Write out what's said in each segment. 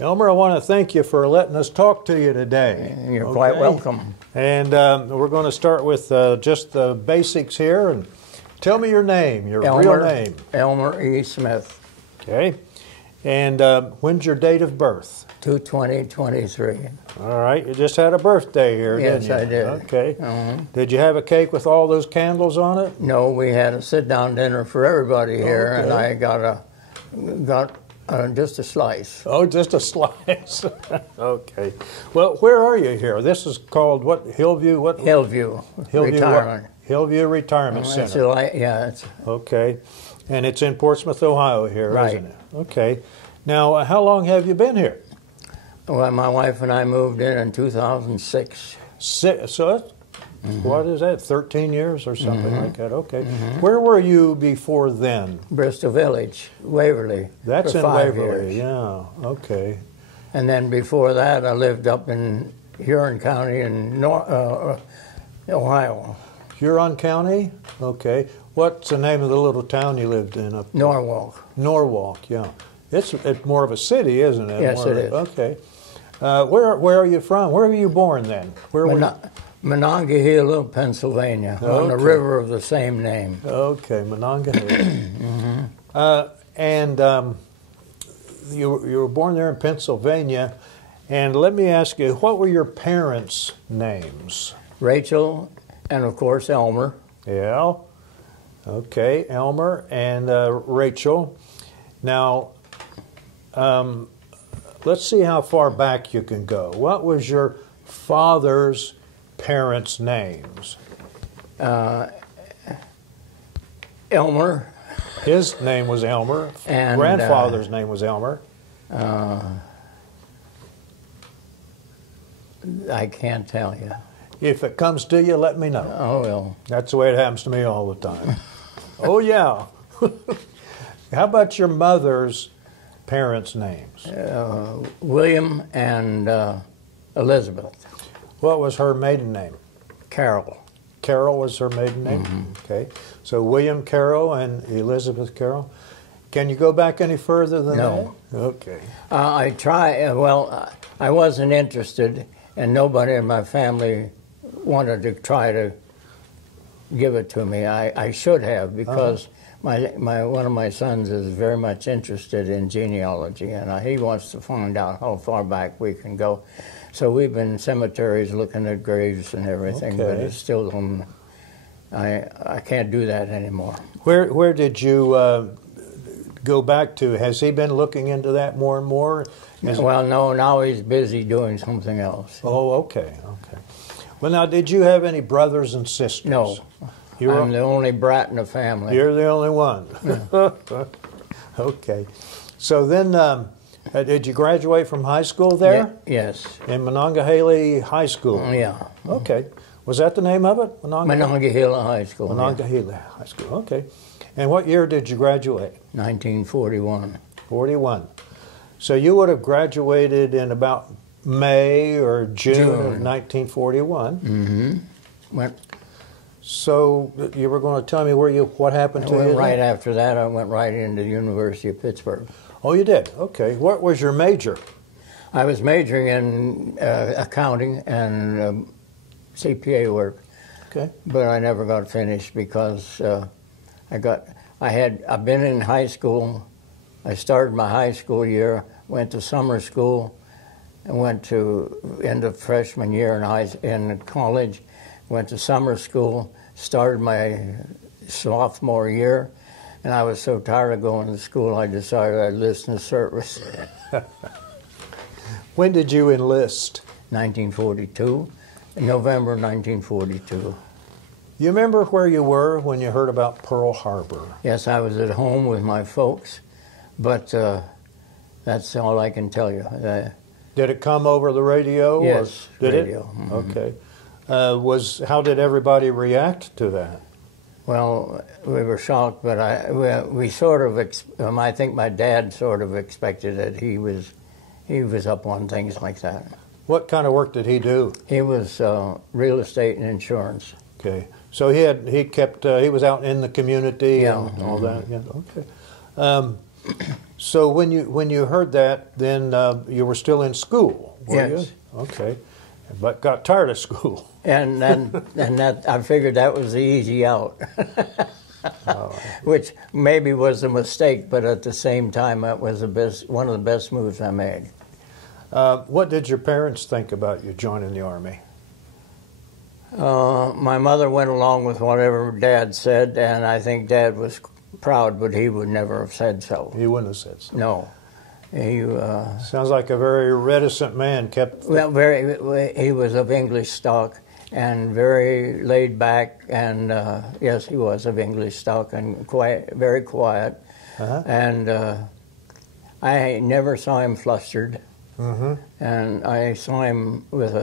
Elmer, I want to thank you for letting us talk to you today. You're quite welcome. And we're going to start with just the basics here. And tell me your name, your real name. Elmer E. Smith. Okay. And when's your date of birth? 2/20/23. All right. You just had a birthday here, didn't you? Yes, I did. Okay. Did you have a cake with all those candles on it? No, we had a sit-down dinner for everybody here, and I got just a slice. Oh, just a slice. Okay. Well, where are you here? This is called what? Hillview? What? Hillview Retirement. What? Hillview Retirement Center. It's okay. And it's in Portsmouth, Ohio here, right. Isn't it? Okay. Now, how long have you been here? Well, my wife and I moved in 2006. What is that, 13 years or something like that? Okay. Where were you before then? Bristol Village, Waverly. That's for in 5 Waverly, years. yeah. Okay. And then before that, I lived up in Huron County in Ohio. Huron County? Okay. What's the name of the little town you lived in up there? Norwalk. Norwalk, yeah. It's more of a city, isn't it? Yes, it is. Okay. Where are you from? Where were you born then? Where were you? Monongahela, Pennsylvania, on the river of the same name. Okay, Monongahela. And you were born there in Pennsylvania. And let me ask you, what were your parents' names? Rachel and, of course, Elmer. Yeah. Okay, Elmer and Rachel. Now, let's see how far back you can go. What was your father's parents' names? Elmer. His name was Elmer. And grandfather's name was Elmer. I can't tell you. If it comes to you, let me know. Oh, well. That's the way it happens to me all the time. Oh, yeah. How about your mother's parents' names? William and Elizabeth. What was her maiden name? Carol. Carol was her maiden name? Okay. So William Carroll and Elizabeth Carroll. Can you go back any further than No. that? Okay. I I wasn't interested, and nobody in my family wanted to try to give it to me. I should have, because one of my sons is very much interested in genealogy, and he wants to find out how far back we can go. So we've been in cemeteries looking at graves and everything, but it's still I can't do that anymore. Where did you go back to? Has he been looking into that more and more? Well, no, now he's busy doing something else. Oh, okay, okay. Well, now, did you have any brothers and sisters? No. I'm the only brat in the family. You're the only one. Yeah. Okay. So then, did you graduate from high school there? Yes. In Monongahela High School? Yeah. Okay. Was that the name of it? Monongahela High School. Monongahela High School, okay. And what year did you graduate? 1941. 41. So you would have graduated in about May or June of 1941. Mm-hmm. So you were going to tell me what happened to you? Right after that, I went right into the University of Pittsburgh. Oh, you did? Okay. What was your major? I was majoring in accounting and CPA work. Okay. But I never got finished because I've been in high school. I started my high school year, went to summer school, and went to end of freshman year in college, went to summer school, started my sophomore year, and I was so tired of going to school, I decided I'd listen to service. When did you enlist? 1942, November 1942. You remember where you were when you heard about Pearl Harbor? Yes, I was at home with my folks, but that's all I can tell you. Did it come over the radio? Yes, did radio. It? Okay. How did everybody react to that? Well, we were shocked, but we sort of, I think my dad sort of expected it. He was up on things like that. What kind of work did he do? He was real estate and insurance. Okay. So he was out in the community Yeah. and all that. Yeah. Okay. So when you heard that, then you were still in school, were Yes. you? Okay, but got tired of school. And that I figured that was the easy out, which maybe was a mistake, but at the same time, that was one of the best moves I made. What did your parents think about you joining the Army? My mother went along with whatever Dad said, and I think Dad was proud, but he would never have said so. He wouldn't have said so. No. He sounds like a very reticent man. Well, he was of English stock and very laid back, and yes, he was of English stock and quiet, very quiet. And I never saw him flustered, and I saw him with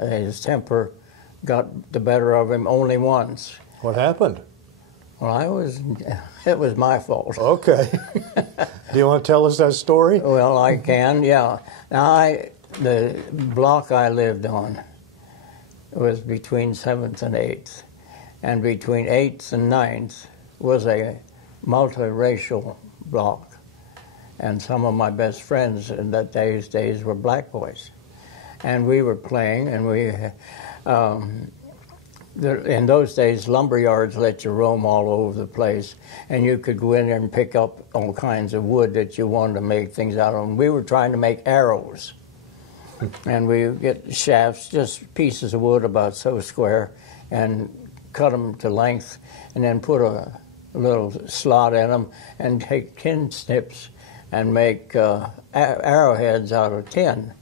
his temper got the better of him only once. What happened? Well, it was my fault. Okay. Do you want to tell us that story? Well, I can, yeah. Now, the block I lived on was between 7th and 8th, and between 8th and 9th was a multiracial block, and some of my best friends in that days were black boys, and we were playing, and we. In those days, lumber yards let you roam all over the place, and you could go in there and pick up all kinds of wood that you wanted to make things out of. And we were trying to make arrows, and we would get shafts, just pieces of wood about so square, and cut them to length, and then put a little slot in them, and take tin snips and make arrowheads out of tin.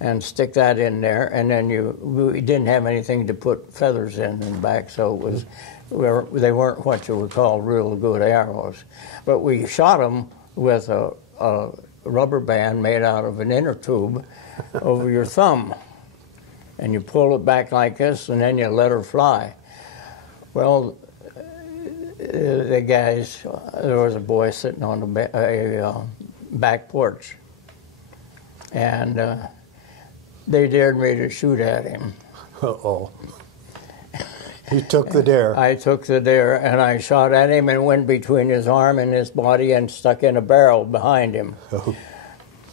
And stick that in there, and then we didn't have anything to put feathers in the back, so it was they weren't what you would call real good arrows. But we shot them with a rubber band made out of an inner tube over your thumb, and you pull it back like this, and then you let her fly. Well, the guys, there was a boy sitting on a back porch, and they dared me to shoot at him. Uh-oh. You took the dare. I took the dare, and I shot at him and went between his arm and his body and stuck in a barrel behind him. Oh.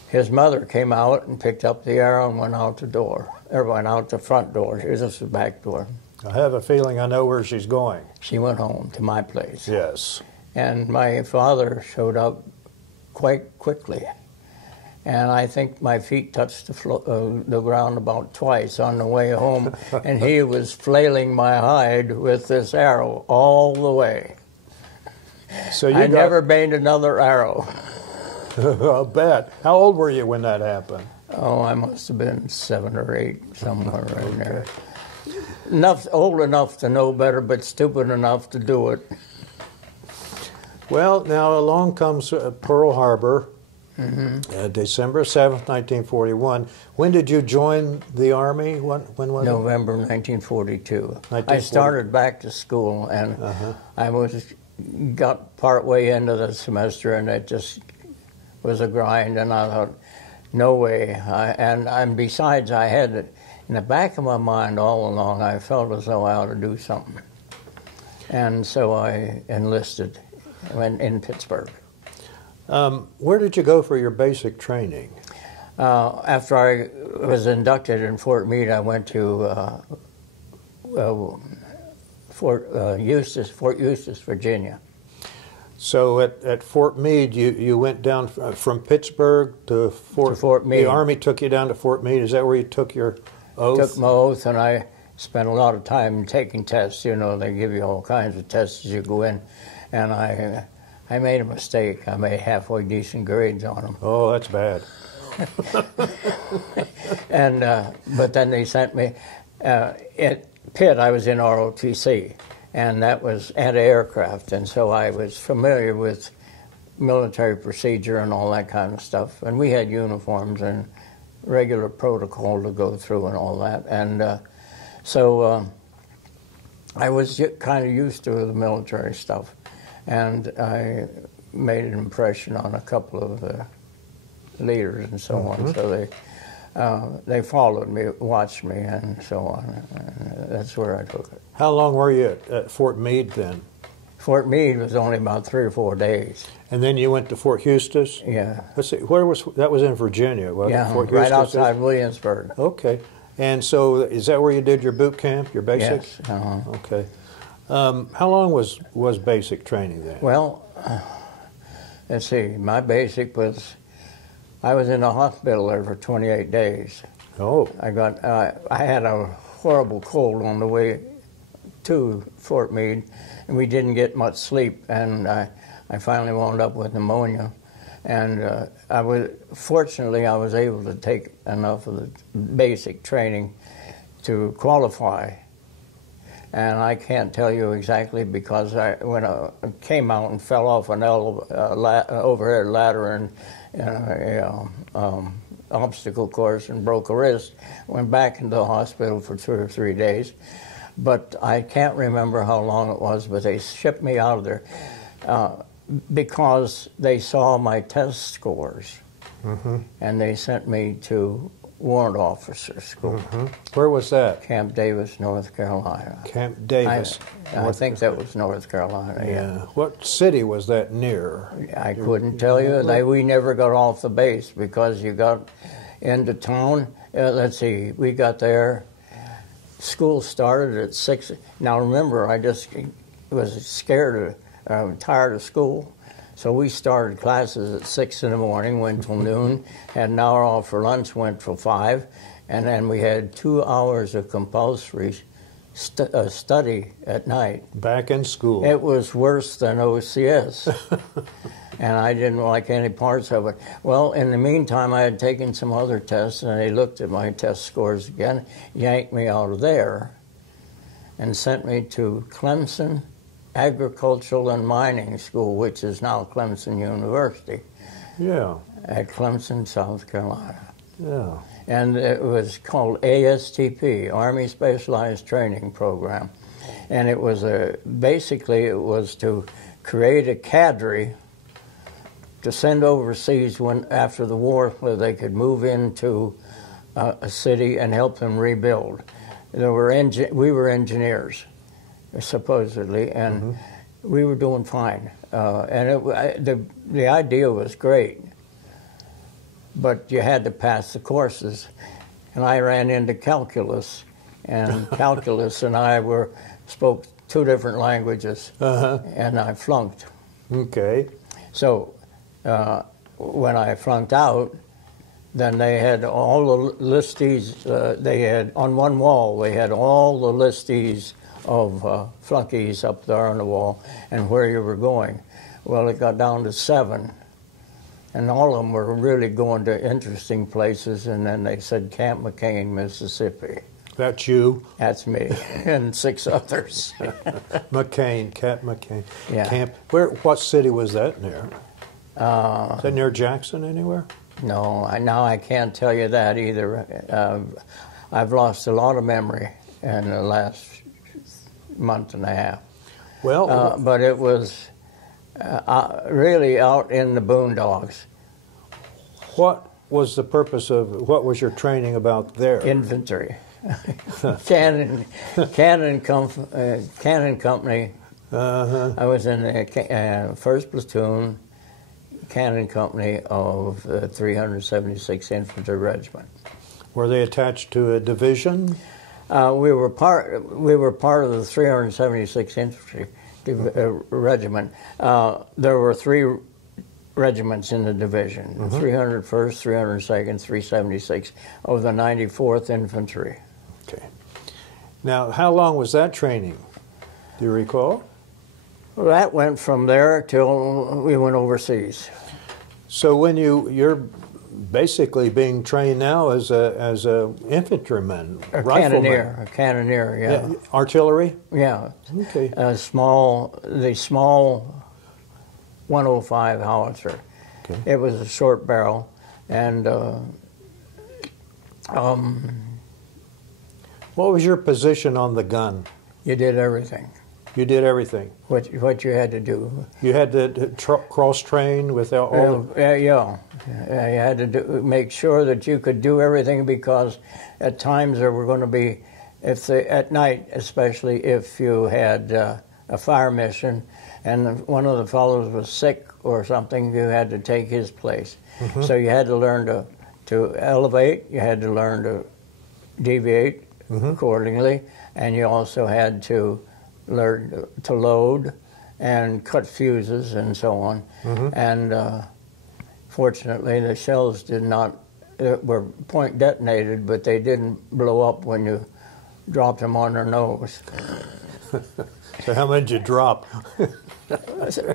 His mother came out and picked up the arrow and went out the door. Or went out the front door. This is the back door. I have a feeling I know where she's going. She went home to my place. Yes. And my father showed up quite quickly. And I think my feet touched the ground about twice on the way home, and he was flailing my hide with this arrow all the way. So I never made another arrow. I'll bet. How old were you when that happened? Oh, I must have been 7 or 8, somewhere in there. Old enough to know better, but stupid enough to do it. Well, now along comes Pearl Harbor. December 7th, 1941. When did you join the Army? When was November 1942. 1940. I started back to school, and I got part way into the semester, and it just was a grind, and I thought, no way. And besides, I had it in the back of my mind all along, I felt as though I ought to do something. And so I enlisted in Pittsburgh. Where did you go for your basic training? After I was inducted in Fort Meade, I went to Fort Eustis, Virginia. So at Fort Meade, you went down from Pittsburgh to Fort Meade. The Army took you down to Fort Meade. Is that where you took your oath? Took my oath, and I spent a lot of time taking tests. You know, they give you all kinds of tests as you go in, and I made a mistake. I made halfway decent grades on them. Oh, that's bad. And but then they sent me at Pitt. I was in ROTC, and that was anti-aircraft, and so I was familiar with military procedure and all that kind of stuff. And we had uniforms and regular protocol to go through and all that. And so I was kind of used to the military stuff. And I made an impression on a couple of the leaders and so on. So they followed me, watched me, and so on. And that's where I took it. How long were you at Fort Meade then? Fort Meade was only about 3 or 4 days. And then you went to Fort Eustis? Yeah. Let's see, that was in Virginia, wasn't it? Yeah, Fort right Eustis outside Williamsburg. Okay. And so is that where you did your boot camp, your basic? Yes. Uh-huh. Okay. How long was basic training then? Well, let's see, my basic was, I was in the hospital there for 28 days. Oh. I had a horrible cold on the way to Fort Meade, and we didn't get much sleep, and I finally wound up with pneumonia. And fortunately, I was able to take enough of the basic training to qualify. And I can't tell you exactly because when I came out and fell off an overhead ladder and obstacle course and broke a wrist, went back into the hospital for 2 or 3 days. But I can't remember how long it was, but they shipped me out of there because they saw my test scores, and they sent me to warrant officer school. Where was that? Camp Davis, North Carolina. Camp Davis. I think that was North Carolina, yeah. What city was that near? I couldn't tell you. We never got off the base because you got into town. Let's see, we got there. School started at 6. Now remember, I just was scared, tired of school. So we started classes at 6 in the morning, went till noon, had an hour off for lunch, went till 5, and then we had 2 hours of compulsory study at night. Back in school. It was worse than OCS, and I didn't like any parts of it. Well, in the meantime, I had taken some other tests, and they looked at my test scores again, yanked me out of there, and sent me to Clemson Agricultural and Mining School, which is now Clemson University. Yeah. At Clemson, South Carolina. Yeah. And it was called ASTP, Army Specialized Training Program. And it was basically it was to create a cadre to send overseas after the war, where they could move into a city and help them rebuild. We were engineers, supposedly, and we were doing fine. And the idea was great, but you had to pass the courses. And I ran into calculus, and calculus and I spoke 2 different languages, and I flunked. Okay. So when I flunked out, then they had all the listees, they had, on one wall, they had all the listees of flunkies up there on the wall and where you were going. Well, it got down to 7, and all of them were really going to interesting places, and then they said Camp McCain, Mississippi. That's you? That's me, and 6 others. McCain, Camp McCain. Yeah. Camp. What city was that near? Is that near Jackson anywhere? No, now I can't tell you that either. I've lost a lot of memory in the last month and a half. Well, but it was really out in the boondocks. What was the purpose of, what was your training about there? Infantry. Cannon Company. I was in the 1st Platoon, Cannon Company of 376 Infantry Regiment. Were they attached to a division? We were part of the 376 Infantry Regiment. There were 3 regiments in the division: 301st, 302nd, 376 of the 94th Infantry. Okay. Now, how long was that training? Do you recall? Well, that went from there till we went overseas. So when you're basically being trained now as a infantryman, Cannoneer, yeah. Artillery? Yeah. Okay. The small 105 howitzer. Okay. It was a short barrel, and what was your position on the gun? you did everything. You did everything. What you had to do. You had to cross-train with all. You had to make sure that you could do everything, because at times there were going to be, at night especially, if you had a fire mission, and one of the fellows was sick or something, you had to take his place. So you had to learn to elevate, you had to learn to deviate accordingly, and you also had to learn to load and cut fuses and so on. And fortunately, the shells did not, were point detonated, but they didn't blow up when you dropped them on their nose. So how many did you drop?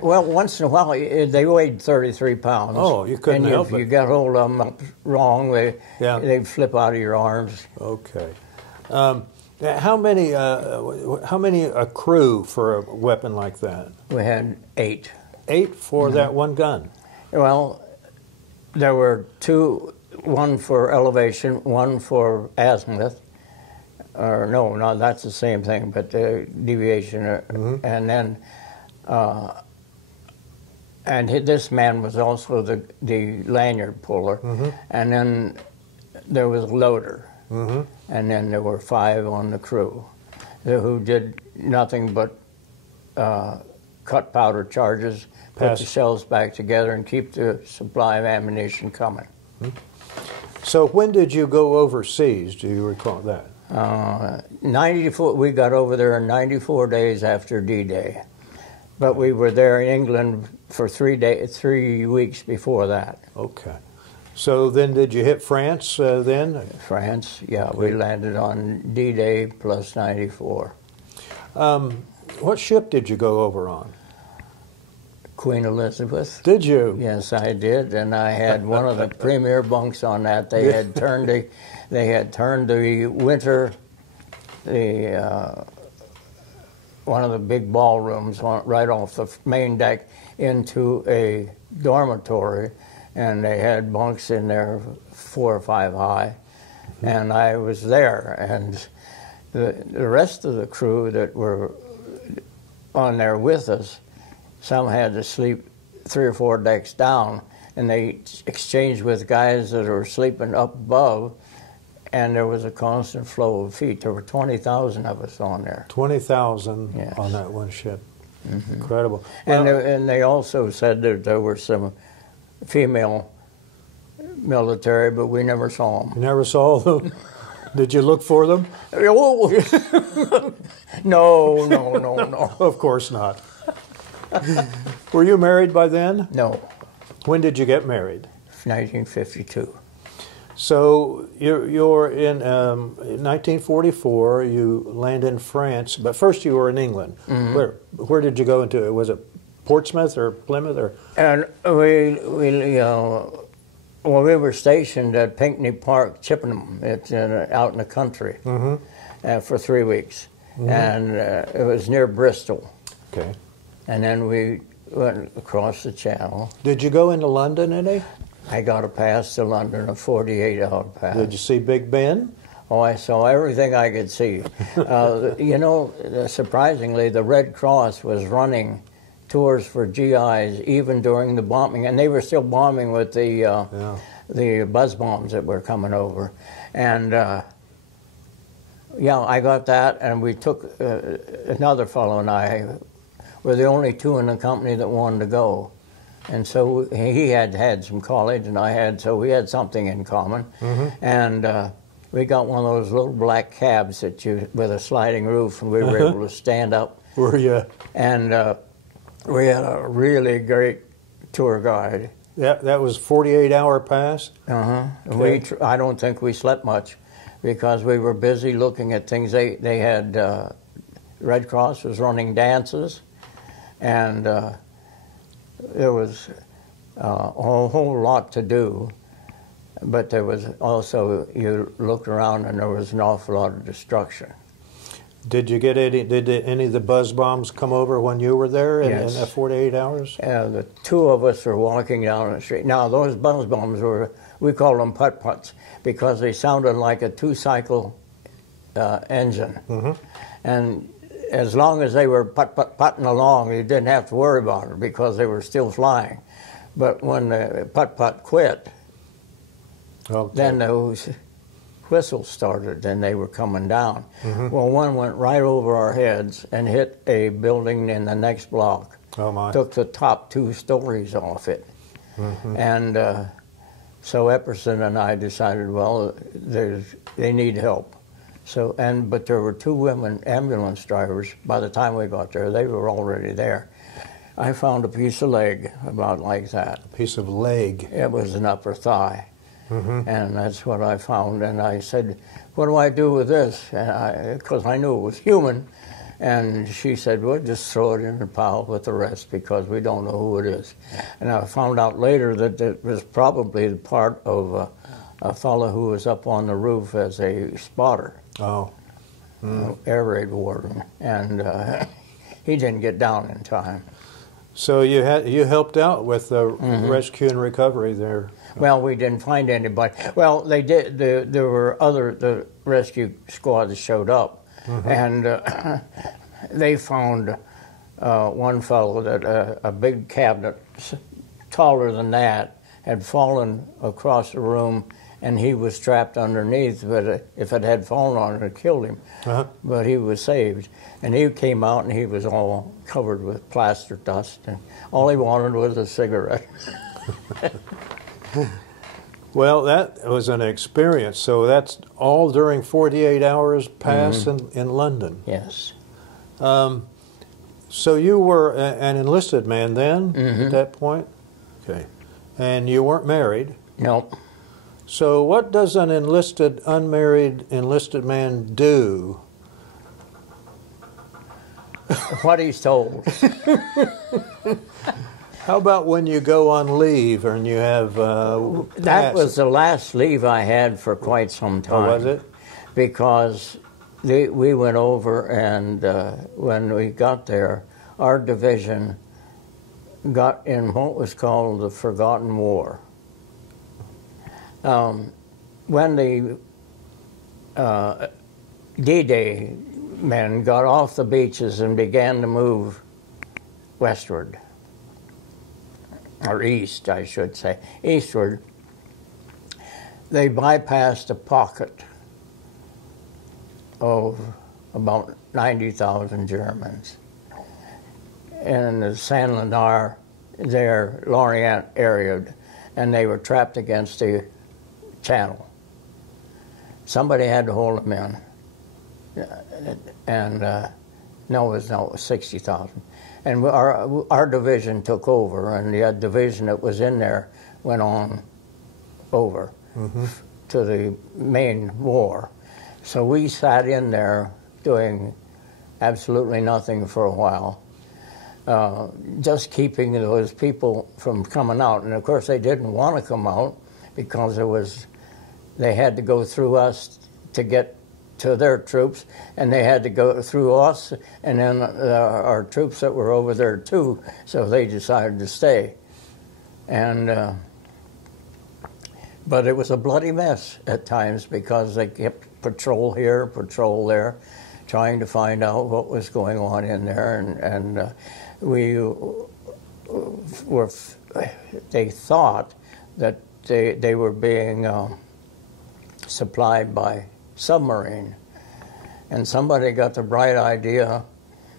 Well, once in a while, they weighed 33 pounds. Oh, you couldn't help it. If you got hold of them up wrong, they'd flip out of your arms. Okay. How many a crew for a weapon like that? We had 8. 8 for that one gun? Well, there were 2, one for elevation, one for azimuth. Or no, that's the same thing, but deviation. And then, this man was also the lanyard puller. And then there was a loader. And then there were 5 on the crew who did nothing but cut powder charges, put the shells back together, and keep the supply of ammunition coming. So when did you go overseas? Do you recall that? 94. We got over there in 94 days after D-Day, but we were there in England for 3 weeks before that. Okay. So then, did you hit France then? France, yeah. Okay. We landed on D-Day plus 94. What ship did you go over on? Queen Elizabeth. Did you? Yes, I did, and I had one of the premier bunks on that. They had turned the winter, one of the big ballrooms right off the main deck into a dormitory, and they had bunks in there 4 or 5 high, and I was there, and the rest of the crew that were on there with us, some had to sleep 3 or 4 decks down, and they exchanged with guys that were sleeping up above, and there was a constant flow of feet. There were 20,000 of us on there. 20,000 yes. on that one ship. Incredible. Well, and they also said that there were some female military, but we never saw them. You never saw them? Did you look for them? No. Of course not. Were you married by then? No. When did you get married? 1952. So you're in 1944. You land in France, but first you were in England. Where did you go into? Was it Portsmouth or Plymouth or? And we were stationed at Pinckney Park, Chippenham. It's out in the country for 3 weeks, and it was near Bristol. Okay. And then we went across the channel. Did you go into London any? I got a pass to London, a 48-hour pass. Did you see Big Ben? Oh, I saw everything I could see. Surprisingly, the Red Cross was running tours for GIs even during the bombing, and they were still bombing with the buzz bombs that were coming over. And I got that, and we took another fellow and I were the only 2 in the company that wanted to go. And so he had some college, and I had, so we had something in common. And we got one of those little black cabs with a sliding roof, and we were able to stand up. Were you? And we had a really great tour guide. Yeah, that was 48-hour pass? Okay. I don't think we slept much because we were busy looking at things. They had, Red Cross was running dances, and there was a whole lot to do, but there was also, you looked around and there was an awful lot of destruction. Did you get did any of the buzz bombs come over when you were there in the 48 hours? The 2 of us were walking down the street. Now, those buzz bombs we called them putt-putts because they sounded like a 2-cycle engine. And as long as they were putt-putt-putting along, you didn't have to worry about it because they were still flying. But when the putt-putt quit, then those whistle started and they were coming down. Well, one went right over our heads and hit a building in the next block. Oh my! Took the top 2 stories off it. And so Epperson and I decided, well, they need help. So, but there were 2 women ambulance drivers. By the time we got there, they were already there. I found a piece of leg about like that. A piece of leg? It was an upper thigh. And that's what I found. And I said, what do I do with this? Because I knew it was human. And she said, well, just throw it in the pile with the rest because we don't know who it is. And I found out later that it was probably the part of a fellow who was up on the roof as a spotter. Oh. Air raid warden. And he didn't get down in time. So you helped out with the rescue and recovery there. Well, we didn't find anybody. Well, they did. There were the rescue squads showed up, and they found one fellow that a big cabinet taller than that had fallen across the room, and he was trapped underneath. But if it had fallen on it, it killed him. But he was saved, and he came out, and he was all covered with plaster dust, and all he wanted was a cigarette. Well, that was an experience. So that's all during 48 hours pass in London. Yes. So you were an enlisted man then at that point? Okay. And you weren't married? Nope. So what does an unmarried enlisted man do? What he's told. How about when you go on leave and you have... that was the last leave I had for quite some time. Oh, was it? Because we went over, and when we got there, our division got in what was called the Forgotten War. When the D-Day men got off the beaches and began to move westward, or east, I should say, eastward, they bypassed a pocket of about 90,000 Germans in the Saint Leonard, there, Lorient area, and they were trapped against the channel. Somebody had to hold them in, and no, it was 60,000. And our division took over, and the division that was in there went on over to the main war. So we sat in there doing absolutely nothing for a while, just keeping those people from coming out. And of course they didn't want to come out because they had to go through us to get to their troops, and they had to go through us and then our troops that were over there too, so they decided to stay. And but it was a bloody mess at times because they kept patrol here, patrol there, trying to find out what was going on in there, and they thought that they were being supplied by submarine, and somebody got the bright idea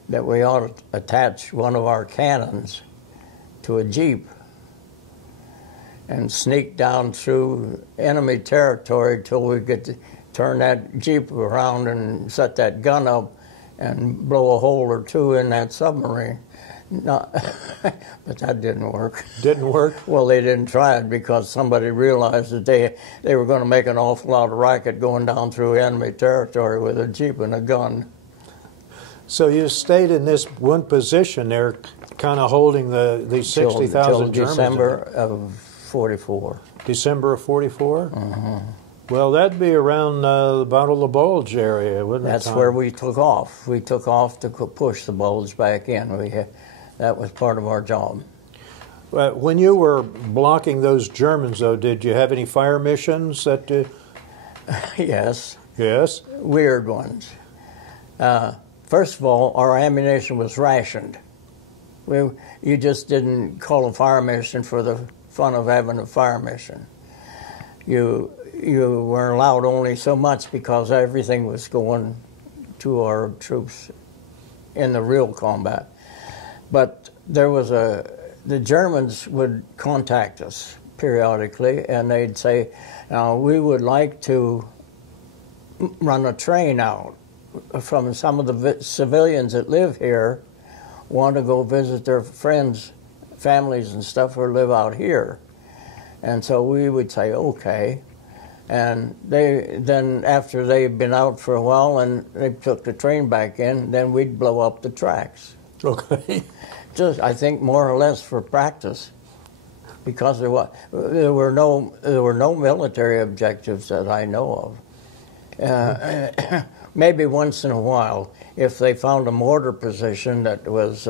that we ought to attach one of our cannons to a Jeep and sneak down through enemy territory till we could turn that Jeep around and set that gun up and blow a hole or two in that submarine. No, but that didn't work. Didn't work? Well, they didn't try it because somebody realized that they were going to make an awful lot of racket going down through enemy territory with a Jeep and a gun. So you stayed in this one position there, kind of holding these 60,000 Germans. December of 44. December of 44? Well, that'd be around the Battle of the Bulge area, wouldn't it? That's where we took off. We took off to push the bulge back in. That was part of our job. When you were blocking those Germans, though, did you have any fire missions that? Yes. Yes. Weird ones. First of all, our ammunition was rationed. You just didn't call a fire mission for the fun of having a fire mission. you were allowed only so much because everything was going to our troops in the real combat. But there was the Germans would contact us periodically, and they'd say, we would like to run a train out from some of the civilians that live here, want to go visit their friends, families and stuff, or live out here. And so we would say, okay. And then after they'd been out for a while and they took the train back in, then we'd blow up the tracks. Okay. Just, I think, more or less for practice, because there were no military objectives that I know of. Maybe once in a while, if they found a mortar position that was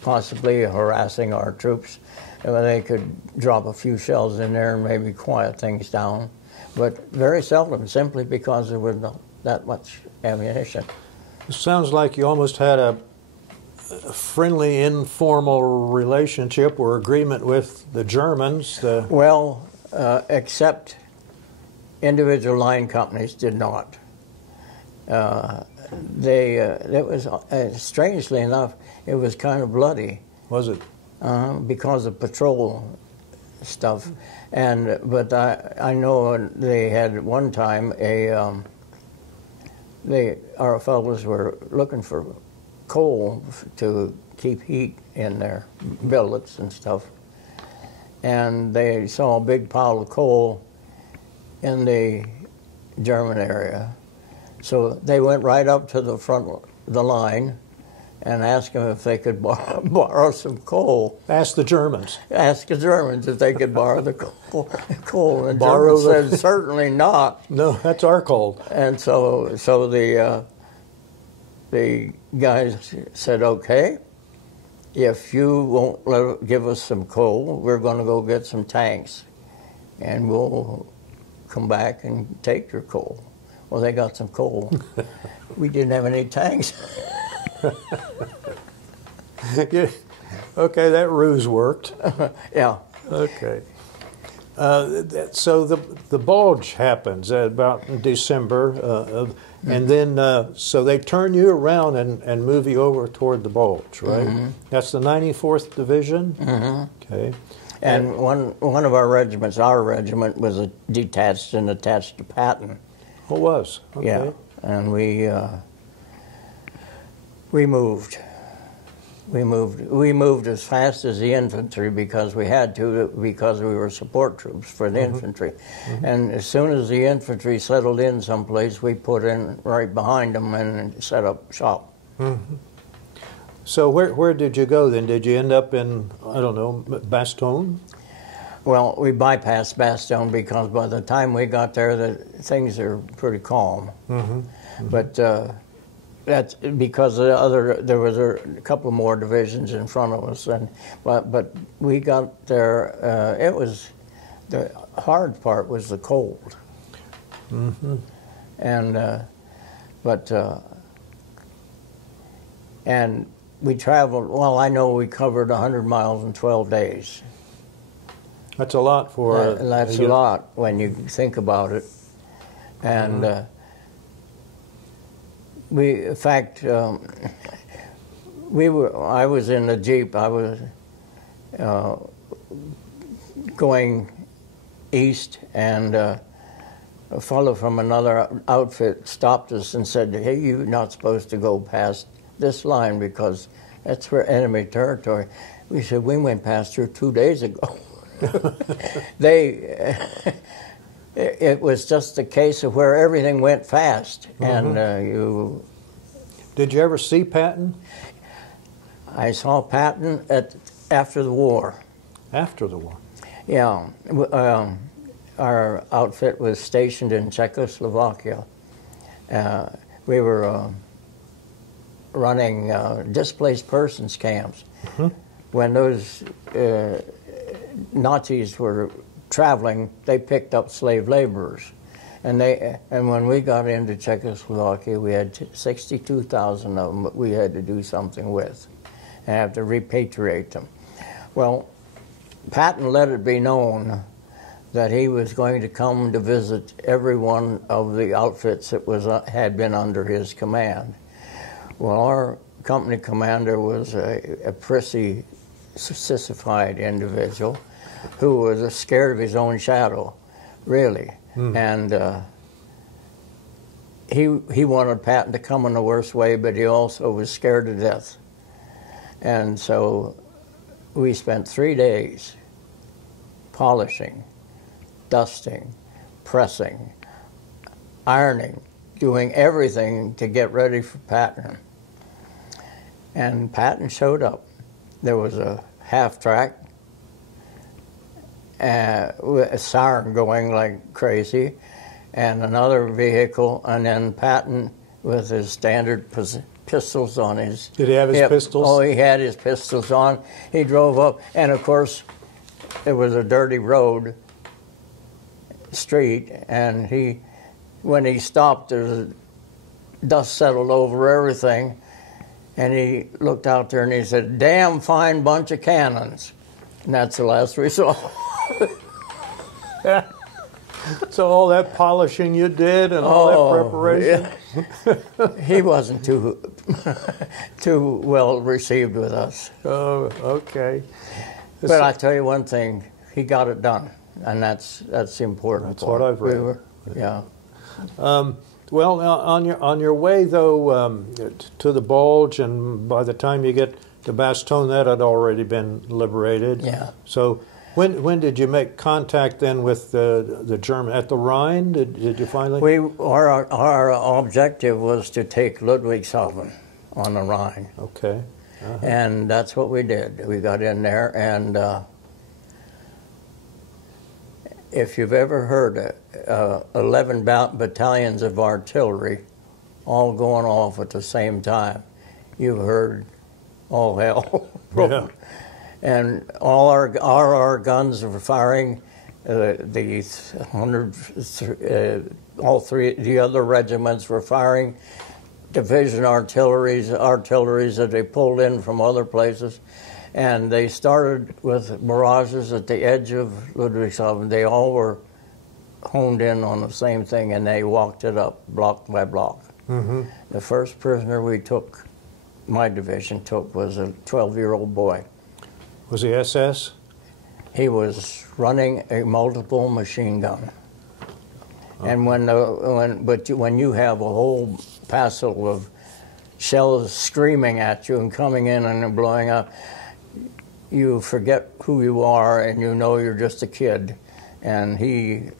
possibly harassing our troops, they could drop a few shells in there and maybe quiet things down. But very seldom, simply because there was not that much ammunition. It sounds like you almost had a friendly, informal relationship or agreement with the Germans. Well, except individual line companies did not. It was strangely enough, it was kind of bloody. Was it? Because of patrol stuff, but I know they had at one time our fellows were looking for coal to keep heat in their billets and stuff, and they saw a big pile of coal in the German area, so they went right up to the front of the line and asked them if they could borrow some coal. Ask the Germans. Ask the Germans if they could borrow the coal. And borrow Germans said, certainly not. No, that's our coal. And so the guys said, okay, if you won't give us some coal, we're going to go get some tanks, and we'll come back and take your coal. Well, they got some coal. We didn't have any tanks. Yeah. Okay, that ruse worked. Yeah. Okay. So the bulge happens at about December, and then so they turn you around and move you over toward the bulge, right? Mm-hmm. That's the 94th Division? Mm-hmm. Okay. And one of our regiments, our regiment, was detached and attached to Patton. Oh, it was? Okay. Yeah, and we moved. We moved as fast as the infantry because we had to, because we were support troops for the infantry. Mm-hmm. And as soon as the infantry settled in someplace, we put in right behind them and set up shop. Mm-hmm. So where did you go then? Did you end up in, I don't know, Bastogne? Well, we bypassed Bastogne because by the time we got there, things are pretty calm. Mm-hmm. Mm-hmm. But that's because there was a couple more divisions in front of us, but we got there. It was the hard part was the cold, mm-hmm. And we traveled. Well, I know we covered 100 miles in 12 days. That's a lot for. That's a lot when you think about it, and. Mm-hmm. In fact, I was in the Jeep. I was going east, and a fellow from another outfit stopped us and said, "Hey, you're not supposed to go past this line because that's where enemy territory." We said, "We went past here 2 days ago." It was just a case of where everything went fast, mm-hmm. and you... Did you ever see Patton? I saw Patton after the war. After the war? Yeah. Our outfit was stationed in Czechoslovakia. We were running displaced persons camps. Mm-hmm. When those Nazis were traveling, they picked up slave laborers, and when we got into Czechoslovakia, we had 62,000 of them that we had to do something with, and have to repatriate them. Well, Patton let it be known that he was going to come to visit every one of the outfits that had been under his command. Well, our company commander was a prissy, sissified individual who was scared of his own shadow, really. And he wanted Patton to come in the worst way, but he also was scared to death. And so we spent 3 days polishing, dusting, pressing, ironing, doing everything to get ready for Patton. And Patton showed up. There was a half-track, with a siren going like crazy, and another vehicle, and then Patton with his standard pistols on his Did he have his hip. pistols? Oh, he had his pistols on. He drove up, and of course, it was a dirty road, street, and when he stopped, there was dust settled over everything, and he looked out there and he said, "Damn fine bunch of cannons." And that's the last we saw. So all that polishing you did and all that preparation? Yeah. He wasn't too well received with us. Oh, okay. But I tell you one thing, he got it done, and that's the important That's part. what I've read. Yeah. Well, on your way though to the Bulge, and by the time you get to Bastogne, that had already been liberated. Yeah. So when did you make contact then with the German at the Rhine? Did you finally? Our objective was to take Ludwigshafen on the Rhine. Okay. And that's what we did. We got in there, and if you've ever heard 11 battalions of artillery all going off at the same time, you've heard all hell. Yeah. And all our guns were firing. The other regiments were firing. Division artilleries that they pulled in from other places, and they started with barrages at the edge of Ludwigshafen. They all were honed in on the same thing, and they walked it up block by block. Mm-hmm. The first prisoner we took, my division took, was a 12-year-old boy. Was he SS? He was running a multiple machine gun. And when you have a whole passel of shells screaming at you and coming in and blowing up, you forget who you are and you know you're just a kid. And he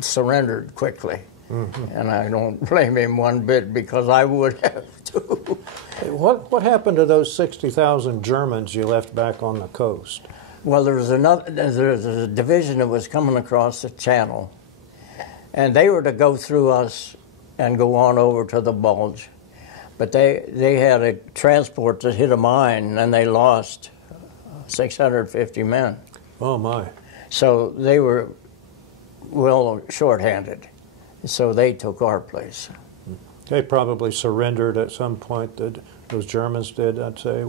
surrendered quickly. Mm-hmm. And I don't blame him one bit, because I would have too. What happened to those 60,000 Germans you left back on the coast? Well, there was a division that was coming across the channel, and they were to go through us and go on over to the Bulge. But they had a transport that hit a mine, and they lost 650 men. Oh, my. So they were well shorthanded. So they took our place. They probably surrendered at some point, those Germans did, I'd say.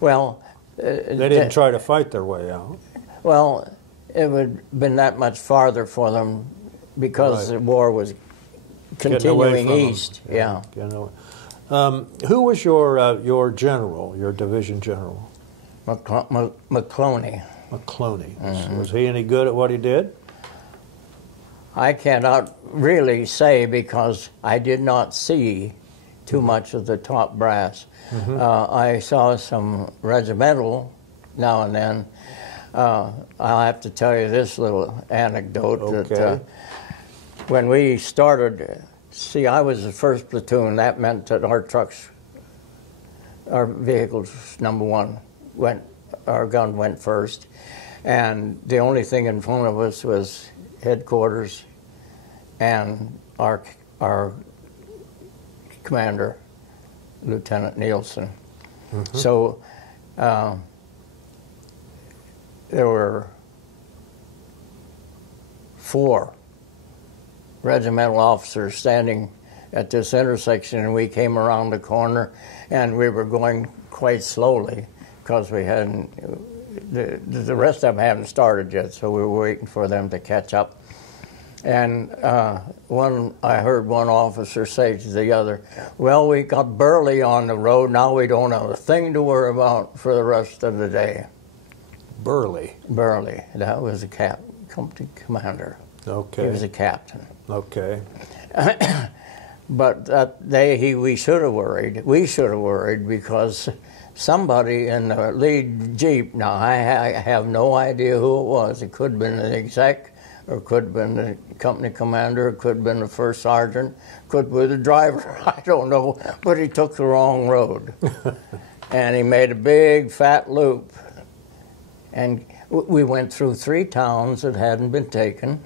Well, they didn't try to fight their way out. Well, it would have been that much farther for them, because the war was continuing east. Yeah. Who was your general, your division general? McCloney. McCloney. Mm-hmm. Was he any good at what he did? I cannot really say, because I did not see too much of the top brass. Mm-hmm. I saw some regimental now and then. I'll have to tell you this little anecdote. Okay. That when we started, see, I was the first platoon. That meant that our trucks, our vehicles, number one, our gun went first. And the only thing in front of us was headquarters and our commander, Lieutenant Nielsen. Mm-hmm. So there were 4 regimental officers standing at this intersection, and we came around the corner, and we were going quite slowly because we hadn't the rest of them hadn't started yet, so we were waiting for them to catch up. And I heard one officer say to the other, "Well, we got Burley on the road. Now we don't have a thing to worry about for the rest of the day." Burley. Burley, that was the company commander. Okay. He was a captain. Okay. But that day we should have worried. We should have worried because somebody in the lead Jeep, now I have no idea who it was. It could have been an exec, or it could have been the company commander, it could have been the first sergeant, could have been the driver, I don't know, but he took the wrong road. And he made a big fat loop. And we went through 3 towns that hadn't been taken.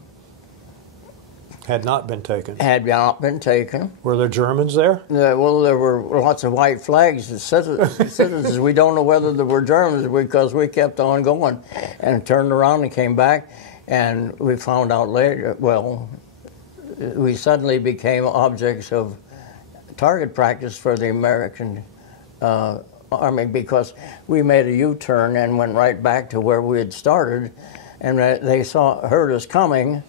Had not been taken. Had not been taken. Were there Germans there? Well, there were lots of white flags. Citizens, we don't know whether there were Germans because we kept on going and turned around and came back. And we found out later, well, we suddenly became objects of target practice for the American Army because we made a U-turn and went right back to where we had started. And they heard us coming.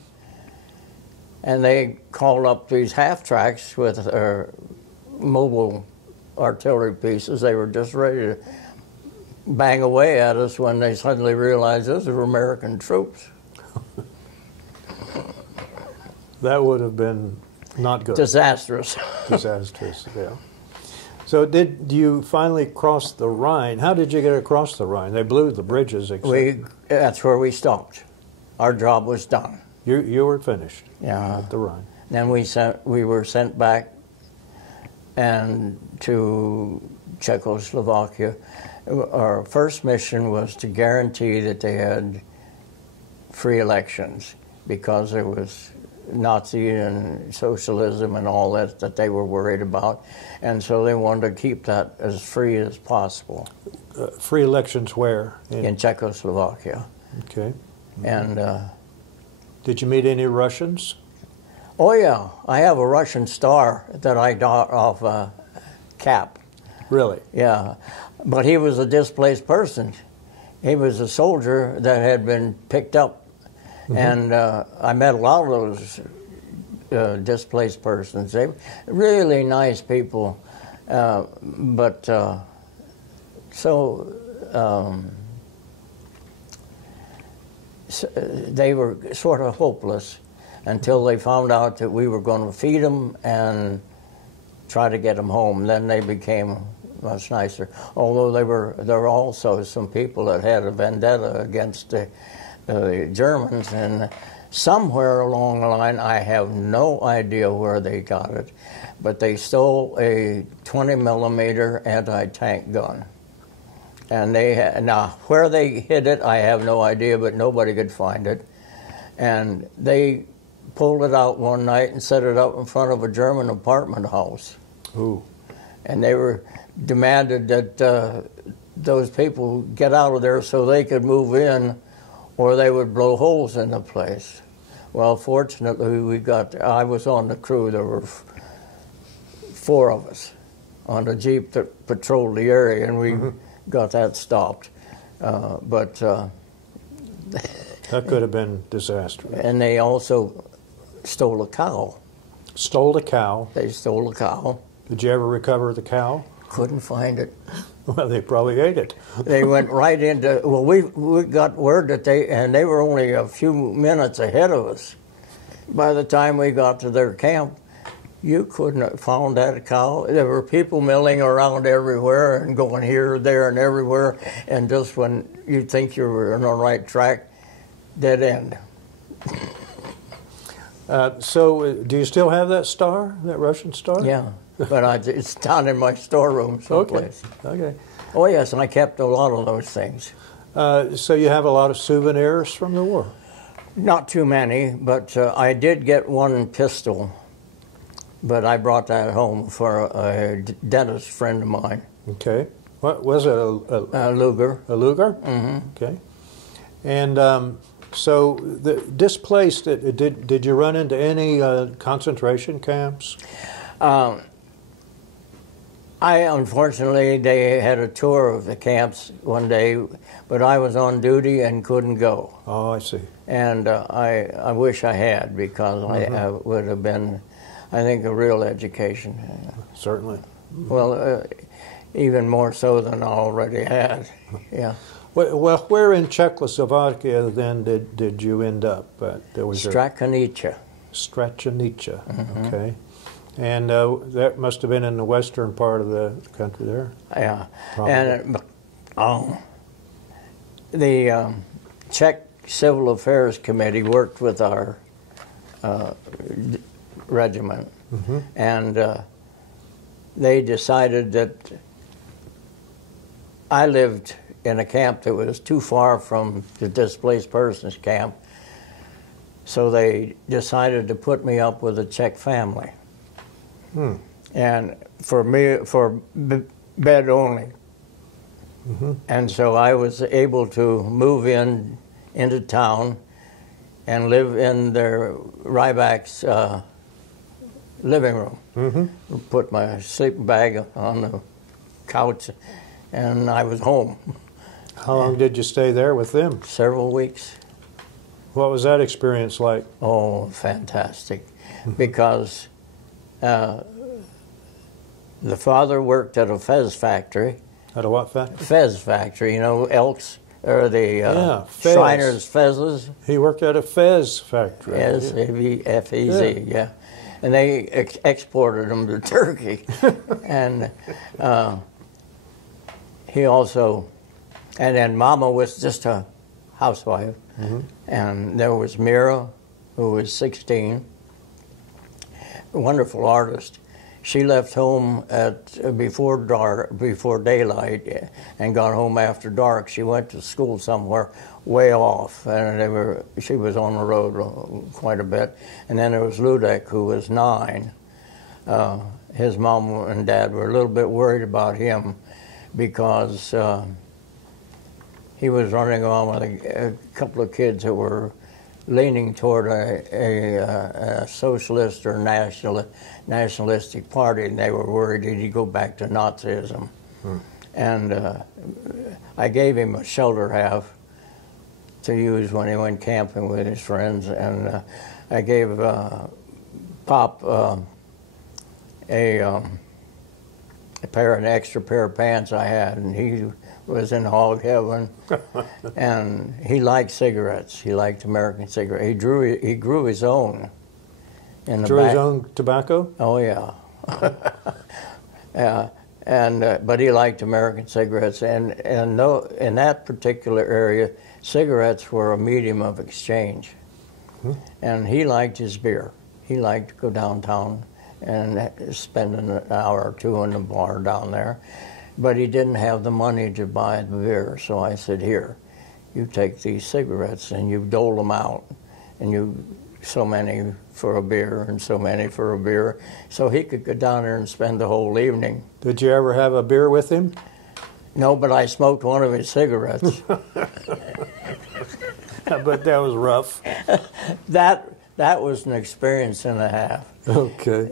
And they called up these half-tracks with mobile artillery pieces. They were just ready to bang away at us when they suddenly realized those were American troops. That would have been not good. Disastrous. Disastrous, yeah. So did you finally cross the Rhine? How did you get across the Rhine? They blew the bridges, except... That's where we stopped. Our job was done. You were finished. Yeah. At the Rhine. Then we were sent back and to Czechoslovakia. Our first mission was to guarantee that they had free elections because there was Nazi and socialism and all that they were worried about, and so they wanted to keep that as free as possible. Free elections where? In Czechoslovakia. Okay. And did you meet any Russians? oh yeah, I have a Russian star that I got off a cap. Really? Yeah, but he was a displaced person. He was a soldier that had been picked up, and I met a lot of those displaced persons. They were really nice people, but they were sort of hopeless until they found out that we were going to feed them and try to get them home. Then they became much nicer. Although there were also some people that had a vendetta against the Germans, and somewhere along the line, I have no idea where they got it, but they stole a 20-millimeter anti-tank gun. And now where they hid it, I have no idea, but nobody could find it. And they pulled it out one night and set it up in front of a German apartment house. Ooh. And they demanded that those people get out of there so they could move in, or they would blow holes in the place. Well, fortunately, I was on the crew. There were 4 of us on a Jeep that patrolled the area, and we got that stopped. But that could have been disastrous. And they also stole a cow. Stole a cow? They stole a cow. Did you ever recover the cow? Couldn't find it. Well, they probably ate it. They went right into, well, we got word that they were only a few minutes ahead of us. By the time we got to their camp, you couldn't have found that cow. There were people milling around everywhere and going here, there, and everywhere, and just when you think you were on the right track, dead end. So do you still have that star, that Russian star? Yeah. But it's down in my storeroom someplace. Okay. Oh, yes, and I kept a lot of those things. So you have a lot of souvenirs from the war? Not too many, but I did get one pistol, but I brought that home for a dentist friend of mine. Okay. What was it? A Luger. A Luger? Mm-hmm. Okay. And so the displaced, did you run into any concentration camps? Unfortunately, they had a tour of the camps one day, but I was on duty and couldn't go. Oh, I see. And I wish I had, because I would have been, I think, a real education. Certainly. Well, even more so than I already had. Yeah. Well, where in Czechoslovakia then did you end up? There was Strakonica. Strakonica. Okay. And that must have been in the western part of the country there. Yeah. Probably. And the Czech Civil Affairs Committee worked with our regiment, and they decided that I lived in a camp that was too far from the displaced persons camp, so they decided to put me up with a Czech family. And for me, for bed only. And so I was able to move into town and live in their Ryback's living room. Put my sleeping bag on the couch, and I was home. How long did you stay there with them? Several weeks. What was that experience like? Oh, fantastic. Because the father worked at a fez factory. At a what factory? Fez factory, you know, elks, or the fez. Shriners' fezzes. He worked at a fez factory. Yes, F-E-Z, yeah. And they exported them to Turkey. And he also, and then Mama was just a housewife. And there was Mira, who was 16, a wonderful artist. She left home at before daylight, and got home after dark. She went to school somewhere way off, and she was on the road quite a bit. And then there was Ludek, who was 9. His mom and dad were a little bit worried about him because he was running around with a couple of kids that were leaning toward a socialist or nationalistic party, and they were worried that he'd go back to Nazism. And I gave him a shelter half to use when he went camping with his friends, and I gave Pop an extra pair of pants I had, and he was in hog heaven. And he liked cigarettes. He liked American cigarettes. He grew his own. In the Drew his back. own tobacco? Oh yeah. But he liked American cigarettes, and no, in that particular area, cigarettes were a medium of exchange. And he liked his beer. He liked to go downtown and spend an hour or two in the bar down there. But he didn't have the money to buy the beer, so I said, here, you take these cigarettes and you dole them out, and you so many for a beer and so many for a beer, so he could go down there and spend the whole evening. Did you ever have a beer with him? No, but I smoked one of his cigarettes. But that was rough. That was an experience and a half. Okay.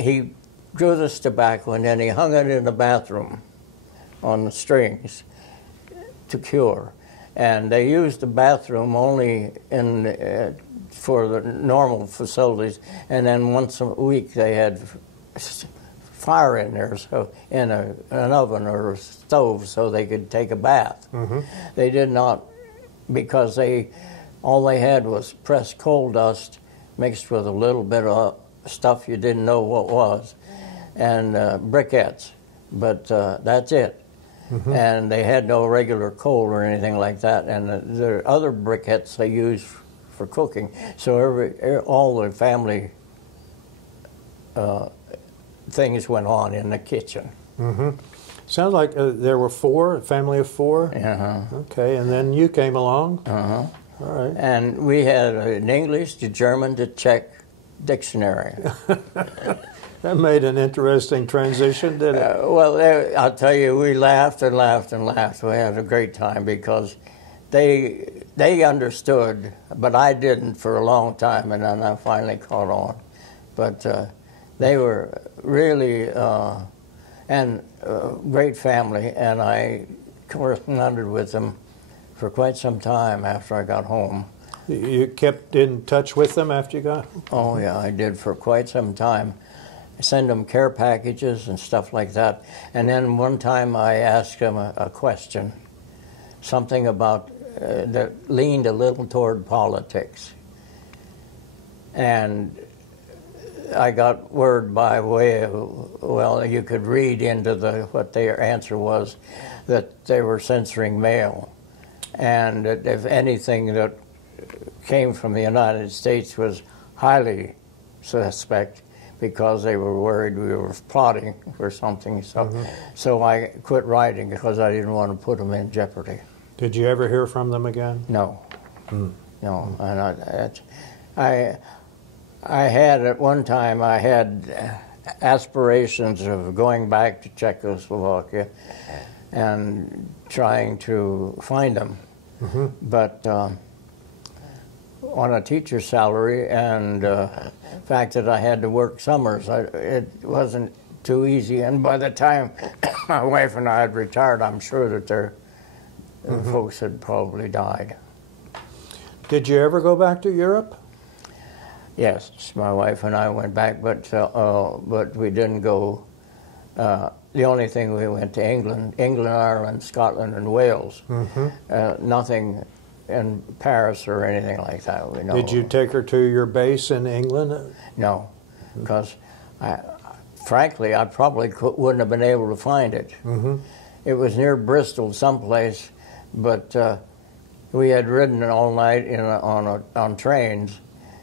He drew this tobacco, and then he hung it in the bathroom on the strings to cure. And they used the bathroom only for the normal facilities, and then once a week they had fire in there, so in an oven or a stove, so they could take a bath. They did not, because all they had was pressed coal dust mixed with a little bit of stuff you didn't know what was, and briquettes, but that's it. And they had no regular coal or anything like that, and the other briquettes they used for cooking. So all the family things went on in the kitchen. Sounds like there were a family of 4? Okay, and then you came along? All right. And we had an English to German to Czech dictionary. That made an interesting transition, didn't it? Well, I'll tell you, we laughed and laughed and laughed. We had a great time because they understood, but I didn't for a long time, and then I finally caught on. But they were really and great family, and I corresponded with them for quite some time after I got home. You kept in touch with them after you got home? Oh yeah, I did for quite some time. I send them care packages and stuff like that. And then one time I asked them a question, something about that leaned a little toward politics. And I got word by way of, well, you could read into what their answer was, that they were censoring mail. And that if anything that came from the United States was highly suspect, because they were worried we were plotting for something. So I quit writing because I didn't want to put them in jeopardy. Did you ever hear from them again? No. No. And I had, at one time, I had aspirations of going back to Czechoslovakia and trying to find them. But on a teacher's salary, and the fact that I had to work summers, it wasn't too easy. And by the time my wife and I had retired, I'm sure that their folks had probably died. Did you ever go back to Europe? Yes, my wife and I went back, but we didn't go. The only thing, we went to England, Ireland, Scotland, and Wales. Nothing in Paris or anything like that. We know. Did you take her to your base in England? No, because frankly, I probably wouldn't have been able to find it. It was near Bristol, someplace, but we had ridden all night on trains,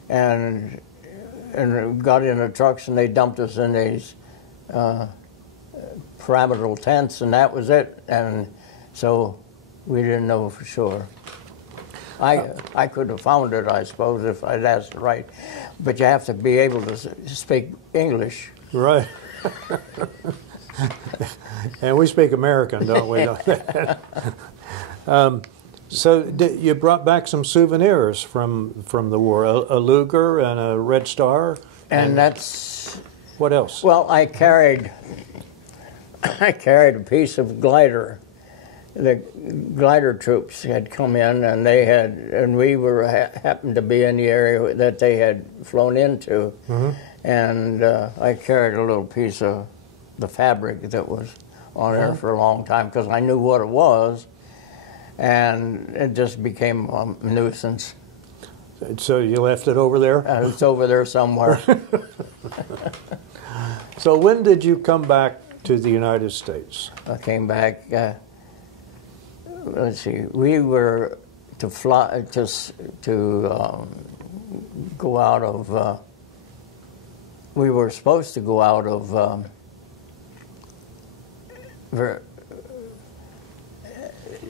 and got in the trucks, and they dumped us in these pyramidal tents, and that was it. And so we didn't know for sure. I could have found it, I suppose, if I'd asked right. But you have to be able to speak English. Right. And we speak American, don't we? So you brought back some souvenirs from the war, a Luger and a Red Star. And that's... What else? Well, I carried a piece of glider. The glider troops had come in, and we happened to be in the area that they had flown into, and I carried a little piece of the fabric that was on there for a long time because I knew what it was, and it just became a nuisance. So you left it over there? It's over there somewhere. So when did you come back to the United States? I came back. Let's see. We were to fly to go out of. We were supposed to go out of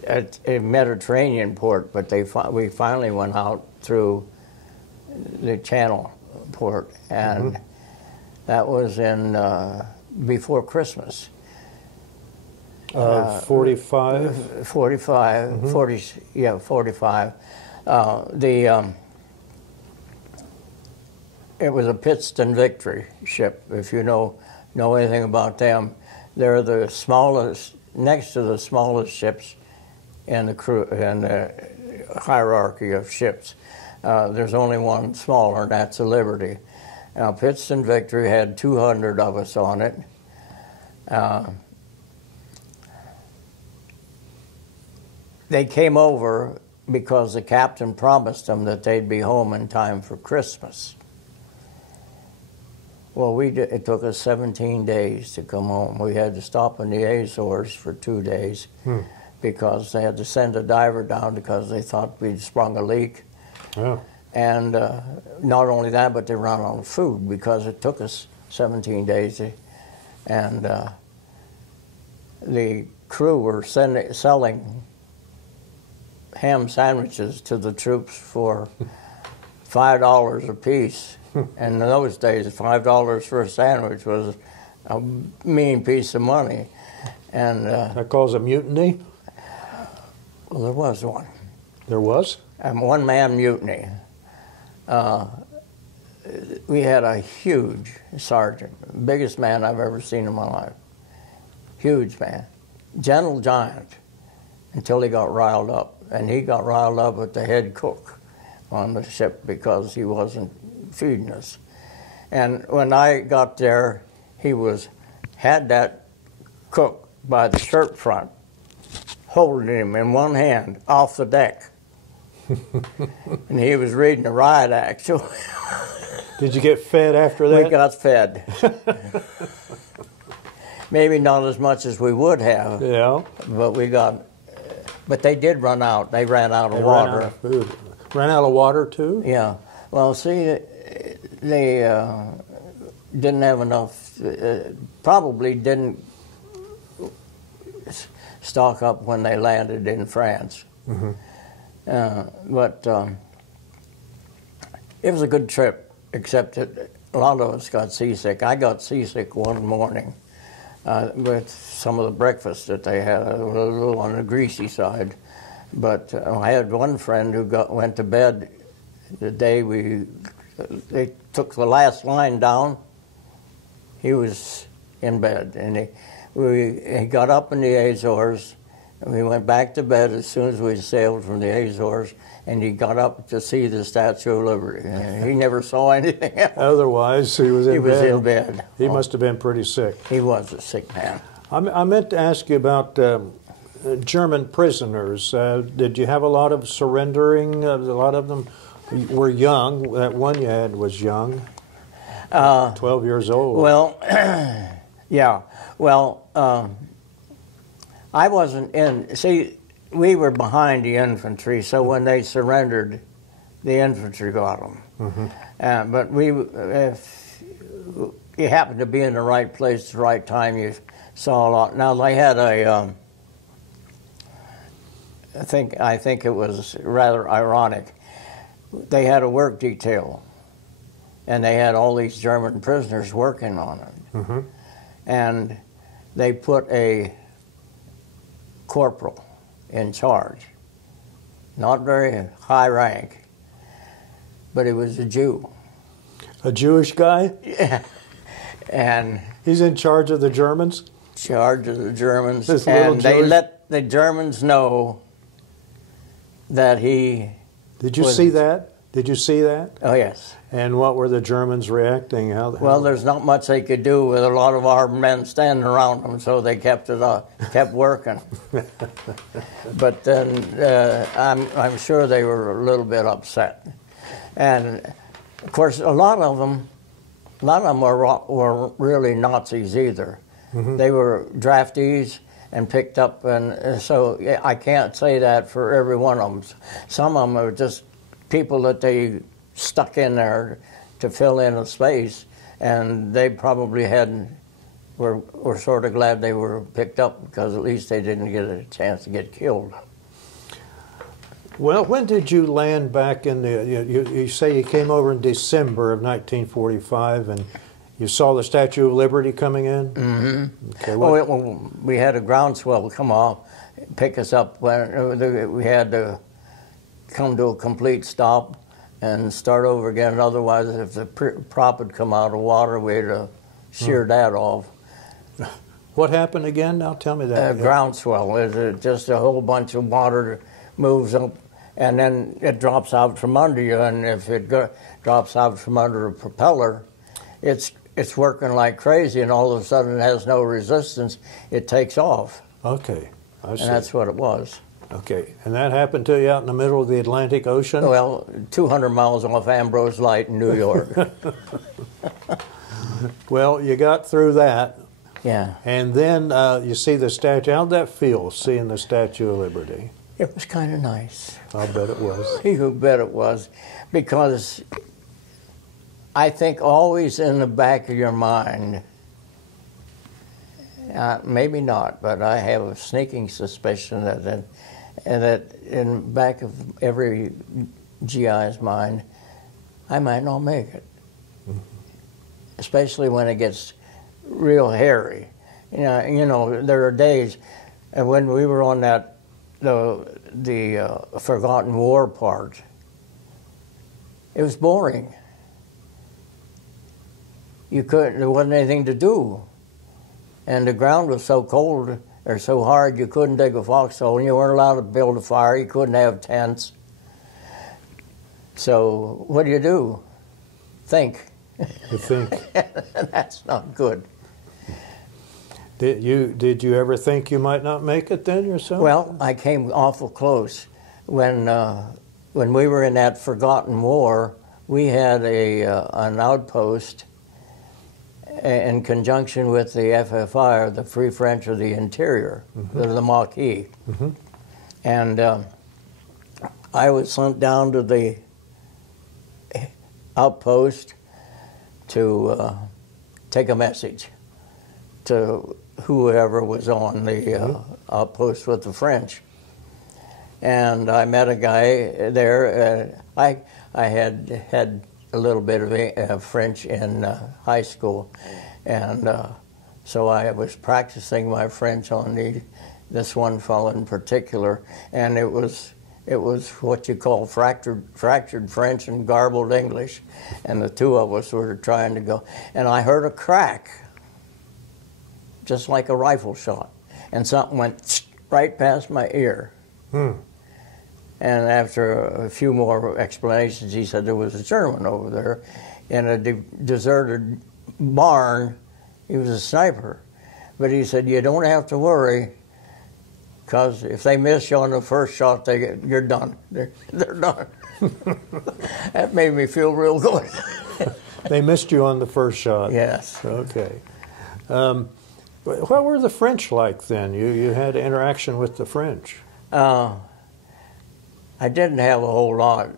at a Mediterranean port, but we finally went out through the Channel port, and that was in before Christmas. 45? 45, 40, yeah, 45. It was a Pittston Victory ship, if you know anything about them. They're the smallest, next to the smallest ships in the crew, in the hierarchy of ships. There's only one smaller, and that's the Liberty. Now, Pittston Victory had 200 of us on it. They came over because the captain promised them that they'd be home in time for Christmas. Well, it took us 17 days to come home. We had to stop in the Azores for 2 days because they had to send a diver down because they thought we'd sprung a leak. Oh. And not only that, but they ran out of food because it took us 17 days. And the crew were selling ham sandwiches to the troops for $5 a piece. And in those days, $5 for a sandwich was a mean piece of money. And that caused a mutiny? Well, there was one. There was? One-man mutiny. We had a huge sergeant, biggest man I've ever seen in my life. huge man, gentle giant, until he got riled up. And he got riled up with the head cook on the ship because he wasn't feeding us. And when I got there, he had that cook by the shirt front, holding him in one hand off the deck. And he was reading a riot act. Did you get fed after that? We got fed. Maybe not as much as we would have. Yeah. But they did run out. They ran out of water. Ran out of food. Ran out of water too? Yeah. Well, see, they didn't have enough, probably didn't stock up when they landed in France. Mm-hmm. But it was a good trip, except that a lot of us got seasick. I got seasick one morning with some of the breakfast that they had, a little on the greasy side. But I had one friend who went to bed the day they took the last line down. He was in bed, and he got up in the Azores, and we went back to bed as soon as we sailed from the Azores, and he got up to see the Statue of Liberty. He never saw anything else. Otherwise, he was in bed. He was in bed. He must have been pretty sick. He was a sick man. I meant to ask you about German prisoners. Did you have a lot of surrendering? A lot of them were young. That one you had was young, 12 years old. Well, yeah. Well, I wasn't in. See, we were behind the infantry, so when they surrendered, the infantry got them. Mm-hmm. But if you happened to be in the right place at the right time, you saw a lot. Now, they had a, I think it was rather ironic. They had a work detail, and they had all these German prisoners working on it. Mm-hmm. And they put a corporal in charge, not very high rank, but he was a Jew. A Jewish guy? Yeah. And he's in charge of the Germans? Charge of the Germans. And they let the Germans know that he Did you see that? Did you see that? Oh, yes. And what were the Germans reacting? Well, there's not much they could do with a lot of our men standing around them, so they kept working. But then I'm sure they were a little bit upset. And of course, a lot of them were really Nazis either. Mm-hmm. They were draftees and picked up, and so I can't say that for every one of them. Some of them are just people that they stuck in there to fill in a space, and they probably were sort of glad they were picked up because at least they didn't get a chance to get killed. Well, when did you land back in the? You say you came over in December of 1945, and you saw the Statue of Liberty coming in. Mm-hmm. Okay, well, we had a groundswell come off, pick us up. We had to come to a complete stop and start over again. Otherwise, if the prop had come out of water, we'd have sheared that off. What happened again? Now tell me that. Groundswell is just a whole bunch of water moves up, and then it drops out from under you. And if it drops out from under a propeller, it's working like crazy, and all of a sudden it has no resistance. It takes off. Okay, I see. And that's what it was. Okay, and that happened to you out in the middle of the Atlantic Ocean? Well, 200 miles off Ambrose Light in New York. Well, you got through that. Yeah. And then you see the statue. How'd that feel, seeing the Statue of Liberty? It was kind of nice. I'll bet it was. You bet it was. Because I think always in the back of your mind, maybe not, but I have a sneaking suspicion that in the back of every GI's mind, I might not make it. Mm-hmm. Especially when it gets real hairy. You know, there are days, and when we were on the Forgotten War part, it was boring. There wasn't anything to do. and the ground was so cold or so hard you couldn't dig a foxhole, and you weren't allowed to build a fire. You couldn't have tents. So what do? Think. You think. That's not good. Did you ever think you might not make it then yourself? Well, I came awful close. When we were in that forgotten war, we had an outpost in conjunction with the FFI, the Free French of the Interior, the Maquis. And I was sent down to the outpost to take a message to whoever was on the outpost with the French. And I met a guy there. I had had a little bit of French in high school, and so I was practicing my French on this one fellow in particular, and it was what you call fractured French and garbled English, and the two of us were trying to go, and I heard a crack, just like a rifle shot, and something went right past my ear. And after a few more explanations, he said there was a German over there in a deserted barn. He was a sniper. But he said, you don't have to worry, because if they miss you on the first shot, you're done. They're done. That made me feel real good. They missed you on the first shot. Yes. Okay. What were the French like then? You had interaction with the French. I didn't have a whole lot.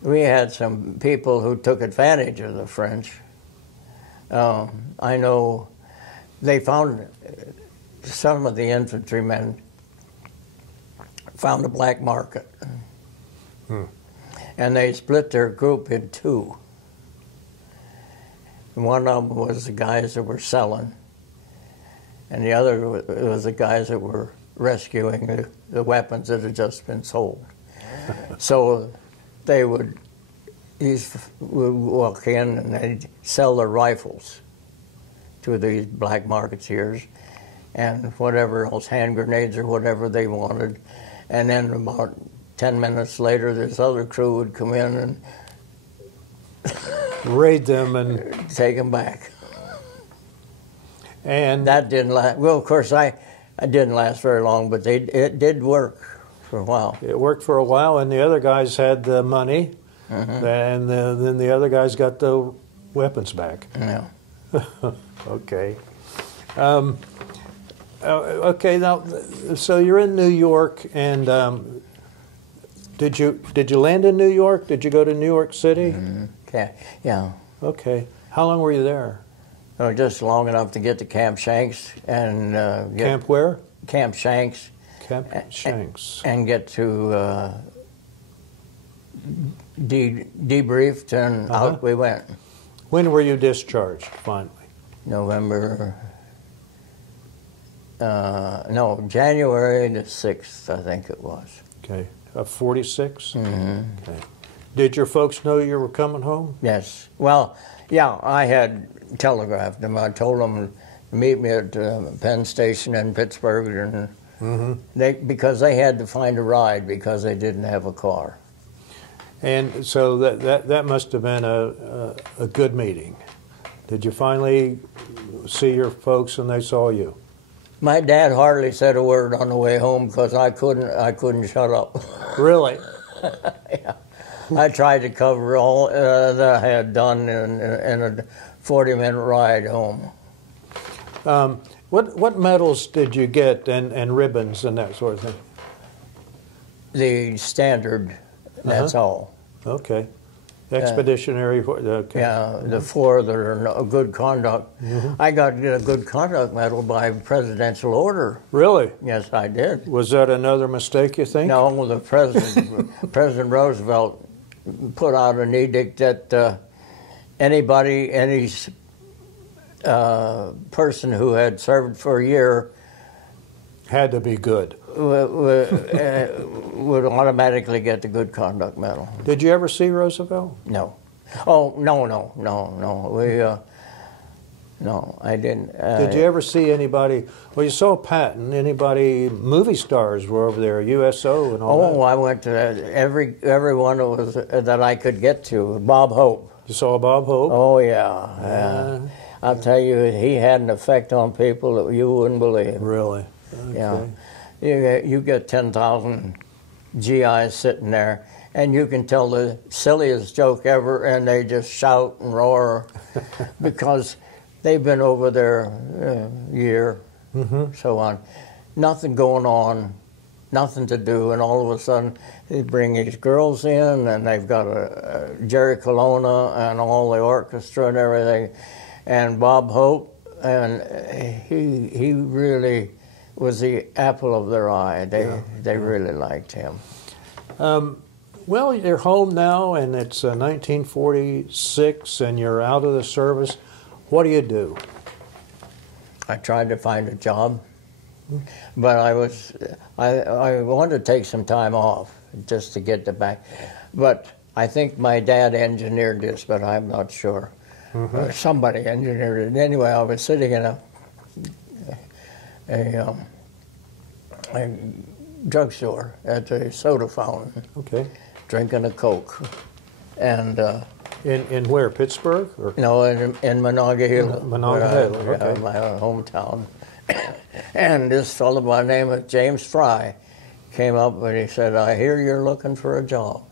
We had some people who took advantage of the French. I know they found, some of the infantrymen found a black market. And they split their group in two. One of them was the guys that were selling, and the other was the guys that were rescuing the weapons that had just been sold. So they would walk in and they'd sell their rifles to these black marketeers and whatever else, hand grenades or whatever they wanted. And then about 10 minutes later, this other crew would come in and raid them and take them back. And that didn't last. Well, of course, I didn't last very long, but it did work for a while. It worked for a while, and the other guys had the money, and then the other guys got the weapons back. Yeah. Okay. Okay. Now, so you're in New York, and did you land in New York? Did you go to New York City? Okay. Yeah. Okay. How long were you there? Just long enough to get to Camp Shanks and Camp where? Camp Shanks. Camp Shanks. And get to debriefed, and out we went. When were you discharged finally? November. No, January the 6th, I think it was. Okay. Of 46? Okay. Did your folks know you were coming home? Yes. Well, yeah, I had telegraphed them. I told them to meet me at Penn Station in Pittsburgh, and because they had to find a ride because they didn't have a car. And so that must have been a good meeting. Did you finally see your folks and they saw you? My dad hardly said a word on the way home because I couldn't shut up. Really? Yeah. I tried to cover all that I had done in a 40-minute ride home. What medals did you get and ribbons and that sort of thing? The standard, that's all. Okay. Expeditionary. Okay. Yeah, the four that are good conduct. I got a good conduct medal by presidential order. Really? Yes, I did. Was that another mistake, you think? No, the President Roosevelt put out an edict that any person who had served for a year had to be good. Would automatically get the good conduct medal. Did you ever see Roosevelt? No. Oh, no. We No, I didn't. Did you ever see anybody? Well, you saw Patton. Anybody? Movie stars were over there, USO and all that. Oh, I went to every one that I could get to. Bob Hope. You saw Bob Hope? Oh yeah. I'll tell you, he had an effect on people that you wouldn't believe. Really? Yeah. You get 10,000 GIs sitting there, and you can tell the silliest joke ever, and they just shout and roar because they've been over there a year, so on. Nothing going on, nothing to do, and all of a sudden they bring these girls in, and they've got a Jerry Colonna and all the orchestra and everything, and Bob Hope, and he really was the apple of their eye. They really liked him. Well, you're home now, and it's 1946, and you're out of the service. What do you do? I tried to find a job, but I wanted to take some time off just to get the back. But I think my dad engineered this, but I'm not sure. Somebody engineered it. Anyway, I was sitting in a drugstore at the soda fountain, drinking a Coke, and in where, Pittsburgh? Or? No, in Monongahela, Monongahela, my hometown. And this fellow by the name of James Fry came up and he said, "I hear you're looking for a job."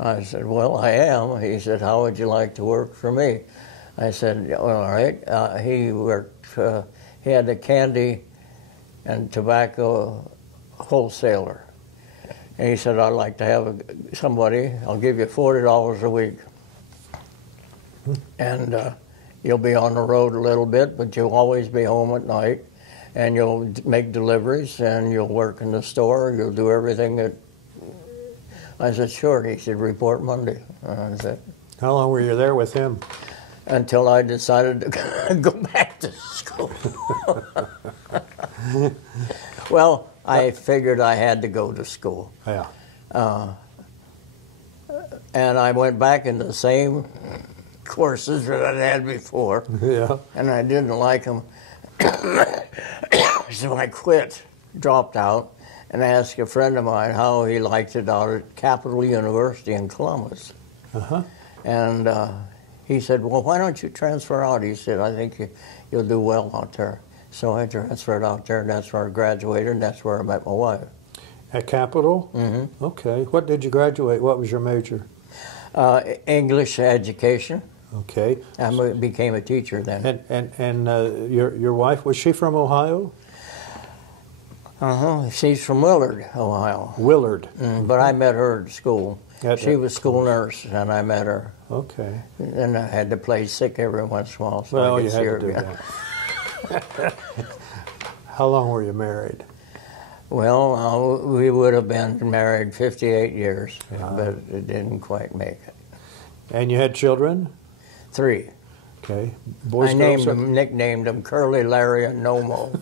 I said, "Well, I am." He said, "How would you like to work for me?" I said, "All right." He worked. He had a candy and tobacco wholesaler. And he said, "I'd like to have somebody, I'll give you $40 a week. And you'll be on the road a little bit, but you'll always be home at night. And you'll make deliveries, and you'll work in the store, you'll do everything that..." I said, "Sure." He said, "Report Monday." I said, How long were you there with him? Until I decided to go back to school. Well, I figured I had to go to school. Yeah. And I went back in the same courses that I had before. Yeah. And I didn't like them. So I quit, dropped out, and asked a friend of mine how he liked it out at Capital University in Columbus. And he said, "Well, why don't you transfer out?" He said, "I think you'll do well out there." So I transferred out there, and that's where I graduated, and that's where I met my wife. At Capital? Okay. What did you graduate? What was your major? English education. Okay. I became a teacher then. And your wife, was she from Ohio? She's from Willard, Ohio. Willard. But I met her at school. She was school nurse, and I met her. Okay. And I had to play sick every once in a while. So Well, I you could had see her to do again. that. How long were you married? Well, we would have been married 58 years, but it didn't quite make it. And you had children? 3. Okay. Boys, I nicknamed them Curly, Larry, and Nomo.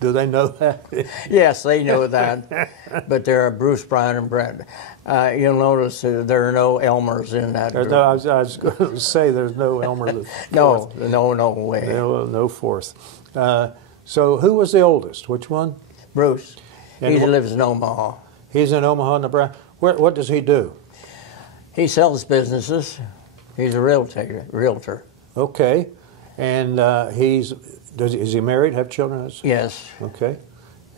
Do they know that? Yes, they know that, but they're Bruce, Brian, and Brent. You'll notice there are no Elmers in that group. I was going to say there's no Elmer the No way. No fourth. So who was the oldest? Which one? Bruce. And He lives in Omaha. He's in Omaha, Nebraska. What does he do? He sells businesses. He's a realtor. Okay. And is he married, have children? Yes. Okay.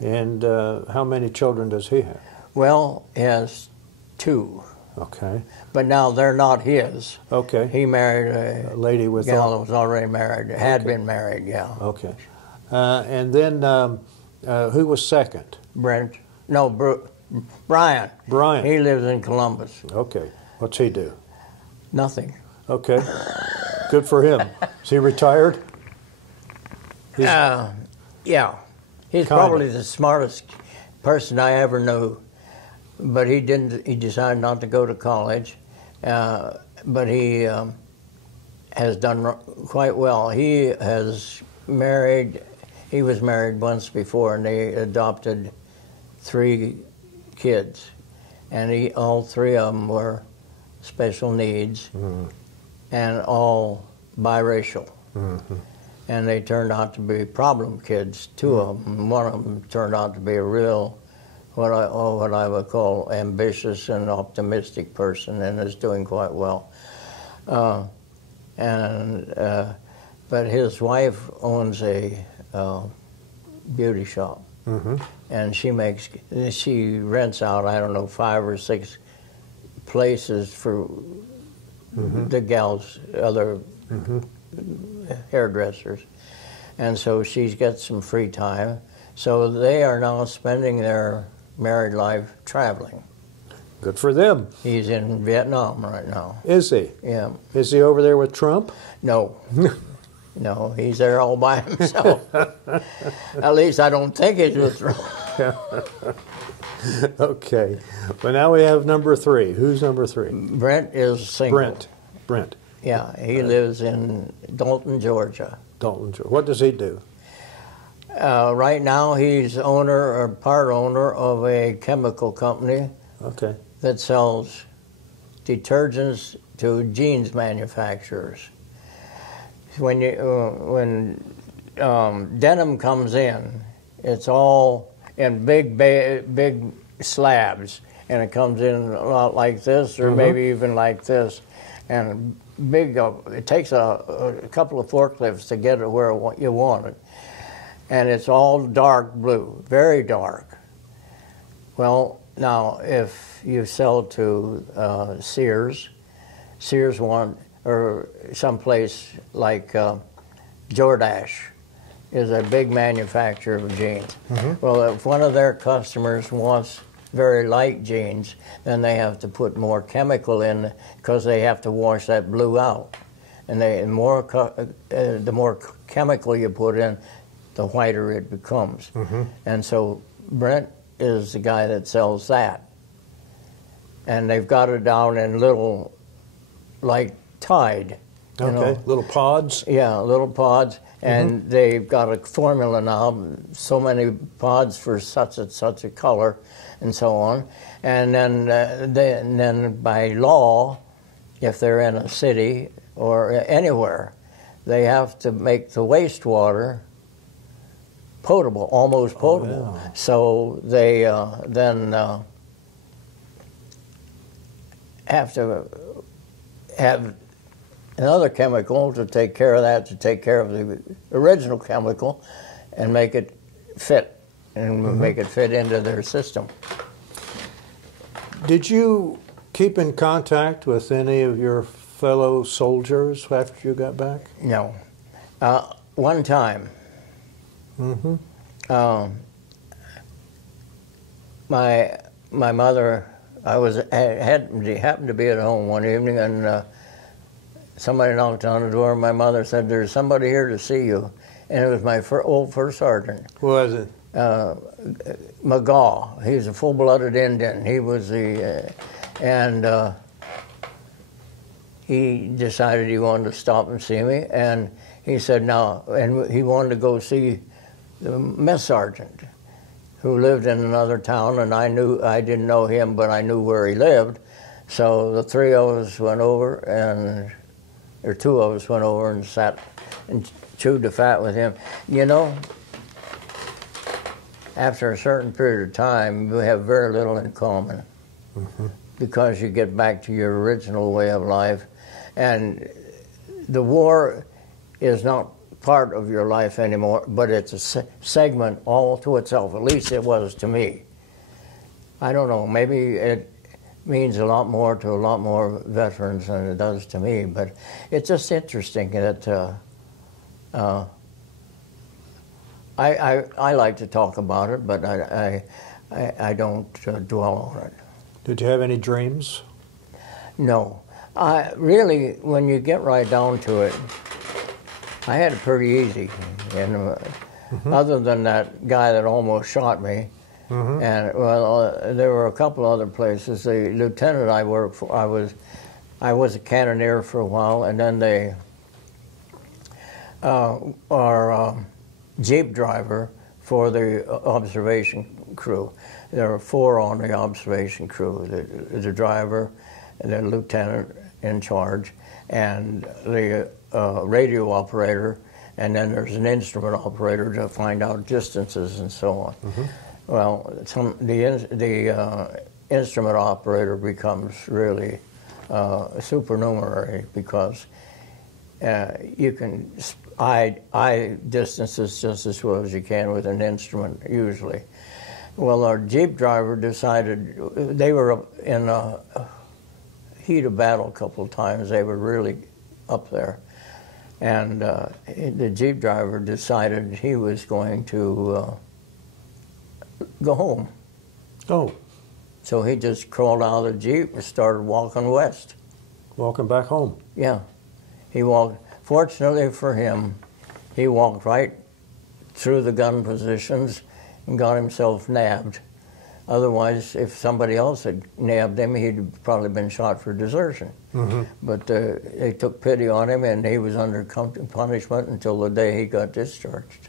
And how many children does he have? Well, he has 2. Okay. But now they're not his. Okay. He married a lady with gal that was already married, had been married, yeah. Okay. And then who was second? Brian. Brian. He lives in Columbus. Okay. What's he do? Nothing. Okay. Good for him. Is he retired? Yeah. He's probably the smartest person I ever knew. But he decided not to go to college. But he has done quite well. He was married once before, and they adopted 3 kids. And all 3 of them were special needs. and all biracial. And they turned out to be problem kids, two of them. One of them turned out to be a real, what I would call ambitious and optimistic person, and is doing quite well. But his wife owns a beauty shop, and she rents out, I don't know, 5 or 6 places for the gals, other hairdressers, and so she gets some free time. So they are now spending their married life traveling. Good for them. He's in Vietnam right now. Is he? Yeah. Is he over there with Trump? No. No, he's there all by himself. At least I don't think he's with Trump. Okay. Well, now we have number 3. Who's number 3? Brent is single. Brent. Yeah, he lives in Dalton, Georgia. Dalton, Georgia. What does he do? Right now he's owner or part owner of a chemical company that sells detergents to jeans manufacturers. When denim comes in, it's all in big slabs, and it comes in a lot like this, or maybe even like this, and big. It takes a couple of forklifts to get it where you want it, and it's all dark blue, very dark. Well, now if you sell to Sears want, or someplace like Jordache is a big manufacturer of jeans. Well, if one of their customers wants very light jeans, then they have to put more chemical in because they have to wash that blue out. And the more chemical you put in, the whiter it becomes. And so Brent is the guy that sells that. And they've got it down in little, like Tide. Little pods? Yeah, little pods. And they've got a formula now, so many pods for such and such a color, and so on. And then by law, if they're in a city or anywhere, they have to make the wastewater potable, almost potable. Yeah. So they then have to have another chemical to take care of that, to take care of the original chemical and make it fit, and make it fit into their system. Did you keep in contact with any of your fellow soldiers after you got back? No. One time, my mother, happened to be at home one evening, and somebody knocked on the door. My mother said, "There's somebody here to see you," and it was my old first sergeant. Who was it? McGaw. He was a full-blooded Indian. He was he decided he wanted to stop and see me, and he said and he wanted to go see the mess sergeant who lived in another town, and I didn't know him, but I knew where he lived. So the 3 of us went over, or 2 of us went over and sat and chewed the fat with him. You know, after a certain period of time, we have very little in common because you get back to your original way of life, and the war is not part of your life anymore, but it's a segment all to itself. At least it was to me. I don't know, maybe it means a lot more to a lot more veterans than it does to me, but it's just interesting that I like to talk about it, but I don't dwell on it. Did you have any dreams? No. Really, when you get right down to it, I had it pretty easy. And other than that guy that almost shot me, and there were a couple other places. The lieutenant I worked for, I was a cannoneer for a while, and then our jeep driver for the observation crew. There were 4 on the observation crew: the driver, the lieutenant in charge, and the radio operator, and then there's an instrument operator to find out distances and so on. Well, the instrument operator becomes really supernumerary because you can eye distances just as well as you can with an instrument usually. Well, our Jeep driver decided, they were in a heat of battle a couple of times. They were really up there. And the Jeep driver decided he was going to go home. Oh. So he just crawled out of the Jeep and started walking west. Walking back home. Yeah. He walked, fortunately for him, he walked right through the gun positions and got himself nabbed. Otherwise, if somebody else had nabbed him, he'd probably been shot for desertion. But they took pity on him, and he was under punishment until the day he got discharged.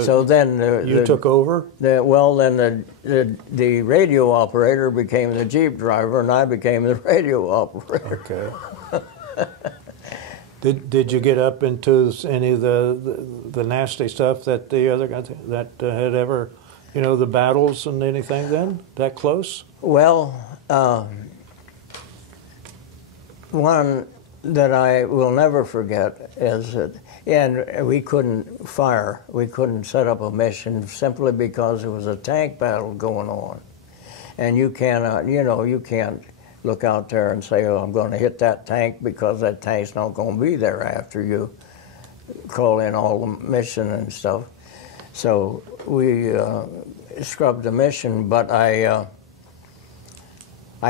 So then you took over? Then the radio operator became the Jeep driver, and I became the radio operator. Okay. Did you get up into any of the nasty stuff that the other guys that had ever, you know, the battles and anything then that close? Well, one that I will never forget is that, and we couldn't fire, we couldn't set up a mission simply because there was a tank battle going on, and you cannot, you know, you can't look out there and say, oh, I'm going to hit that tank because that tank's not going to be there after you call in all the mission and stuff. So we scrubbed the mission, but I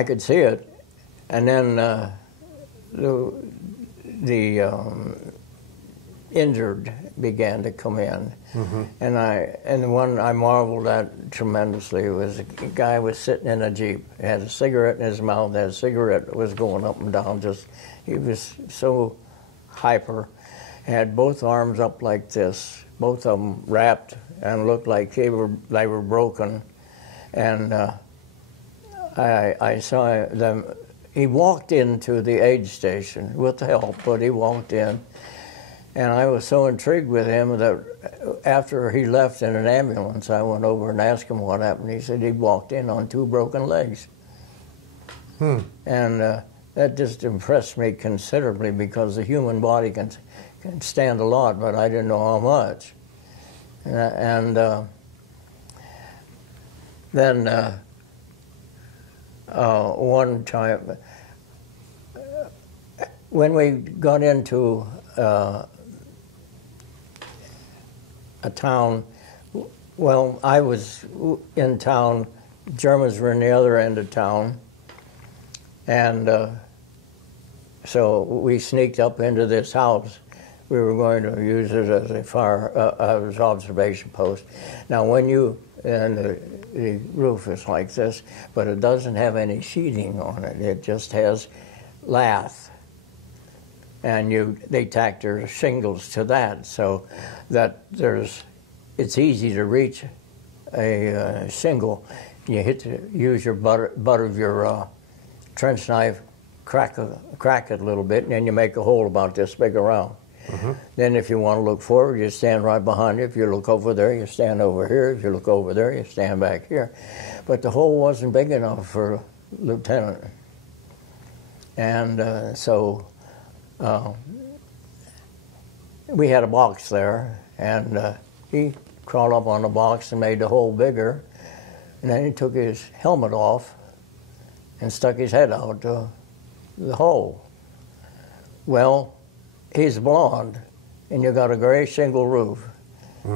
could see it, and then the injured began to come in, and the one I marveled at tremendously was a guy was sitting in a Jeep, had a cigarette in his mouth, that cigarette was going up and down, just, he was so hyper, had both arms up like this, both of them wrapped and looked like they were broken, and I saw them. He walked into the aid station with help, but he walked in, and I was so intrigued with him that after he left in an ambulance, I went over and asked him what happened. He said he walked in on 2 broken legs. And that just impressed me considerably because the human body can stand a lot, but I didn't know how much. And then one time, when we got into a town, well, I was in town, Germans were in the other end of town, and so we sneaked up into this house. We were going to use it as a as observation post. Now, when you, and the roof is like this, but it doesn't have any sheeting on it. It just has lath, and they tack their shingles to that, so that it's easy to reach a shingle. You use your butt of your trench knife, crack it a little bit, and then you make a hole about this big around. Then if you want to look forward, you stand right behind you. If you look over there, you stand over here. If you look over there, you stand back here. But the hole wasn't big enough for Lieutenant. And so we had a box there, and he crawled up on the box and made the hole bigger. And then he took his helmet off and stuck his head out the hole. Well, he's blonde, and you got a gray shingle roof.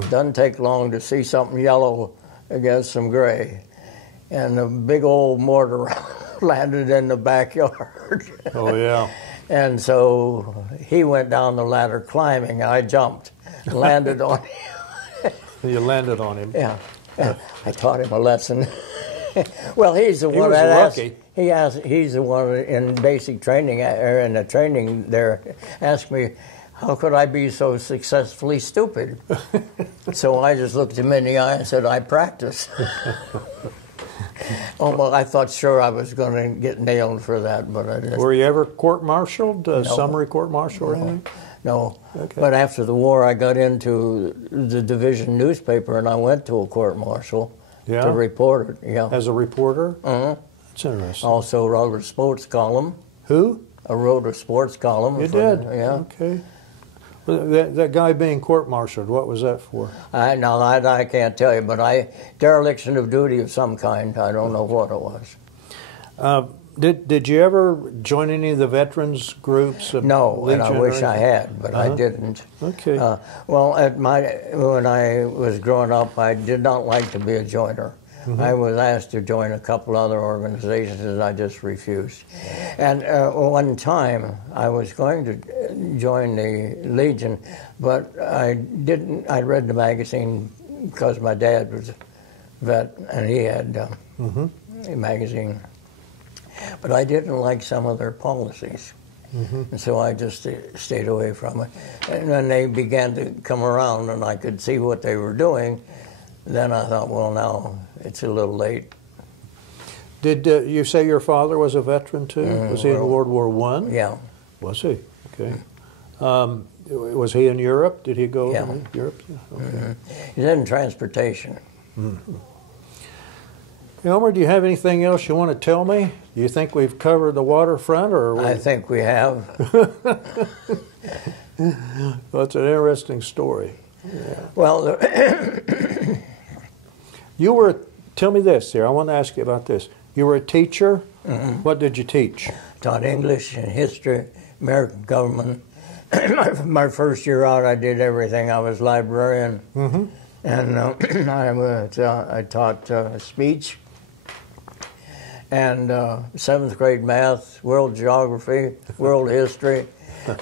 Doesn't take long to see something yellow against some gray. And a big old mortar landed in the backyard. Oh, yeah. And so he went down the ladder climbing, and I jumped, landed on him. You landed on him. Yeah. I taught him a lesson. Well, he's the one that asked. He's the one in basic training, or in the training there, asked me, how could I be so successfully stupid? So I just looked him in the eye and said, I practice. Oh, well, I thought sure I was going to get nailed for that, but I didn't. Were you ever court-martialed, summary court-martial or anything? No. Okay. But after the war, I got into the division newspaper, and I went to a court-martial to report it. Yeah. As a reporter? Uh-huh. That's interesting. Also wrote a sports column. Who? I wrote a sports column. You did? Yeah. Okay. Well, that guy being court-martialed, what was that for? I can't tell you, but dereliction of duty of some kind. I don't know what it was. Did you ever join any of the veterans groups? No, and I wish I had, but I didn't. Okay. Well, when I was growing up, I did not like to be a joiner. Mm-hmm. I was asked to join a couple other organizations, and I just refused. And one time, I was going to join the Legion, but I didn't. I read the magazine because my dad was a vet, and he had a magazine. But I didn't like some of their policies, and so I just stayed away from it. And when they began to come around and I could see what they were doing, then I thought, well, now it's a little late. Did you say your father was a veteran too? Was he in World War I? Yeah. Was he? Okay. Was he in Europe? Did he go to Europe? Okay. He's in transportation. Elmer, do you have anything else you want to tell me? Do you think we've covered the waterfront, or? I think we have. Well, it's an interesting story. Yeah. Well, you were. Tell me this here. I want to ask you about this. You were a teacher. What did you teach? Taught English and history, American government. My first year out, I did everything. I was librarian, and I taught speech. And 7th grade math, world geography, world history.